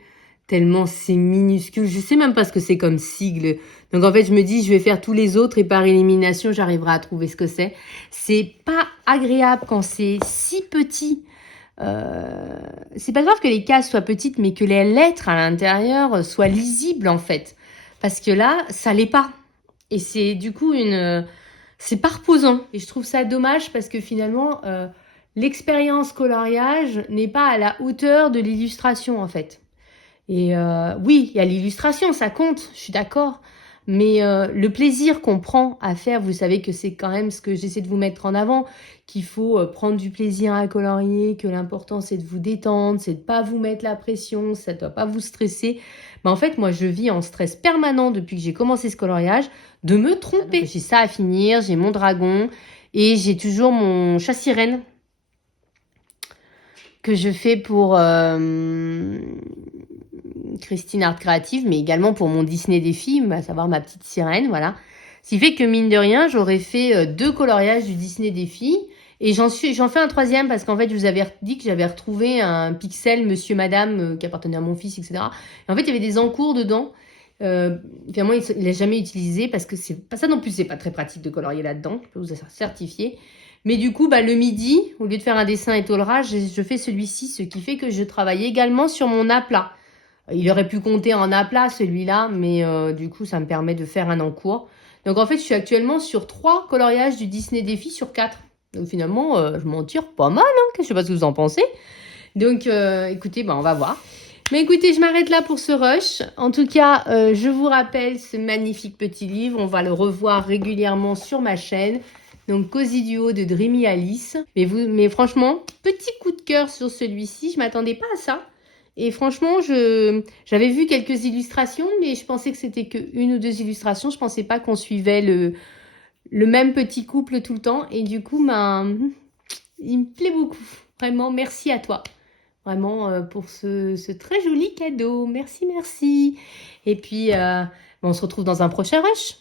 tellement c'est minuscule. Je sais même pas ce que c'est comme sigle. Donc en fait, je me dis, je vais faire tous les autres et par élimination, j'arriverai à trouver ce que c'est. C'est pas agréable quand c'est si petit. C'est pas grave que les cases soient petites, mais que les lettres à l'intérieur soient lisibles en fait. Parce que là, ça l'est pas. Et c'est du coup c'est pas reposant. Et je trouve ça dommage parce que finalement, l'expérience coloriage n'est pas à la hauteur de l'illustration en fait. Et oui, il y a l'illustration, ça compte, je suis d'accord. Mais le plaisir qu'on prend à faire, vous savez que c'est quand même ce que j'essaie de vous mettre en avant, qu'il faut prendre du plaisir à colorier, que l'important c'est de vous détendre, c'est de pas vous mettre la pression, ça ne doit pas vous stresser. Mais en fait, moi, je vis en stress permanent depuis que j'ai commencé ce coloriage, de me tromper. J'ai ça à finir, j'ai mon dragon et j'ai toujours mon chat sirène que je fais pour Christine Art Créative, mais également pour mon Disney Défi, à savoir ma petite sirène, voilà. Ce qui fait que, mine de rien, j'aurais fait 2 coloriages du Disney Défi, et j'en fais un troisième, parce qu'en fait, je vous avais dit que j'avais retrouvé un pixel Monsieur Madame, qui appartenait à mon fils, etc. Et en fait, il y avait des encours dedans. Finalement, il l'a jamais utilisé, parce que c'est pas ça non plus, c'est pas très pratique de colorier là-dedans, je peux vous certifier. Mais du coup, le midi, au lieu de faire un dessin étoile, je fais celui-ci, ce qui fait que je travaille également sur mon aplat. Il aurait pu compter en aplat celui-là, mais du coup, ça me permet de faire un encours. Donc en fait, je suis actuellement sur 3 coloriages du Disney Défi sur 4. Donc finalement, je m'en tire pas mal, hein. Je sais pas ce que vous en pensez. Donc écoutez, on va voir. Mais écoutez, je m'arrête là pour ce rush. En tout cas, je vous rappelle ce magnifique petit livre. On va le revoir régulièrement sur ma chaîne. Donc, Cosy Duo de Dreamy Alice. Mais franchement, petit coup de cœur sur celui-ci. Je m'attendais pas à ça. Et franchement, j'avais vu quelques illustrations, mais je pensais que c'était que 1 ou 2 illustrations. Je pensais pas qu'on suivait le même petit couple tout le temps. Et du coup, il me plaît beaucoup. Vraiment, merci à toi. Vraiment, pour ce très joli cadeau. Merci, merci. Et puis, on se retrouve dans un prochain rush.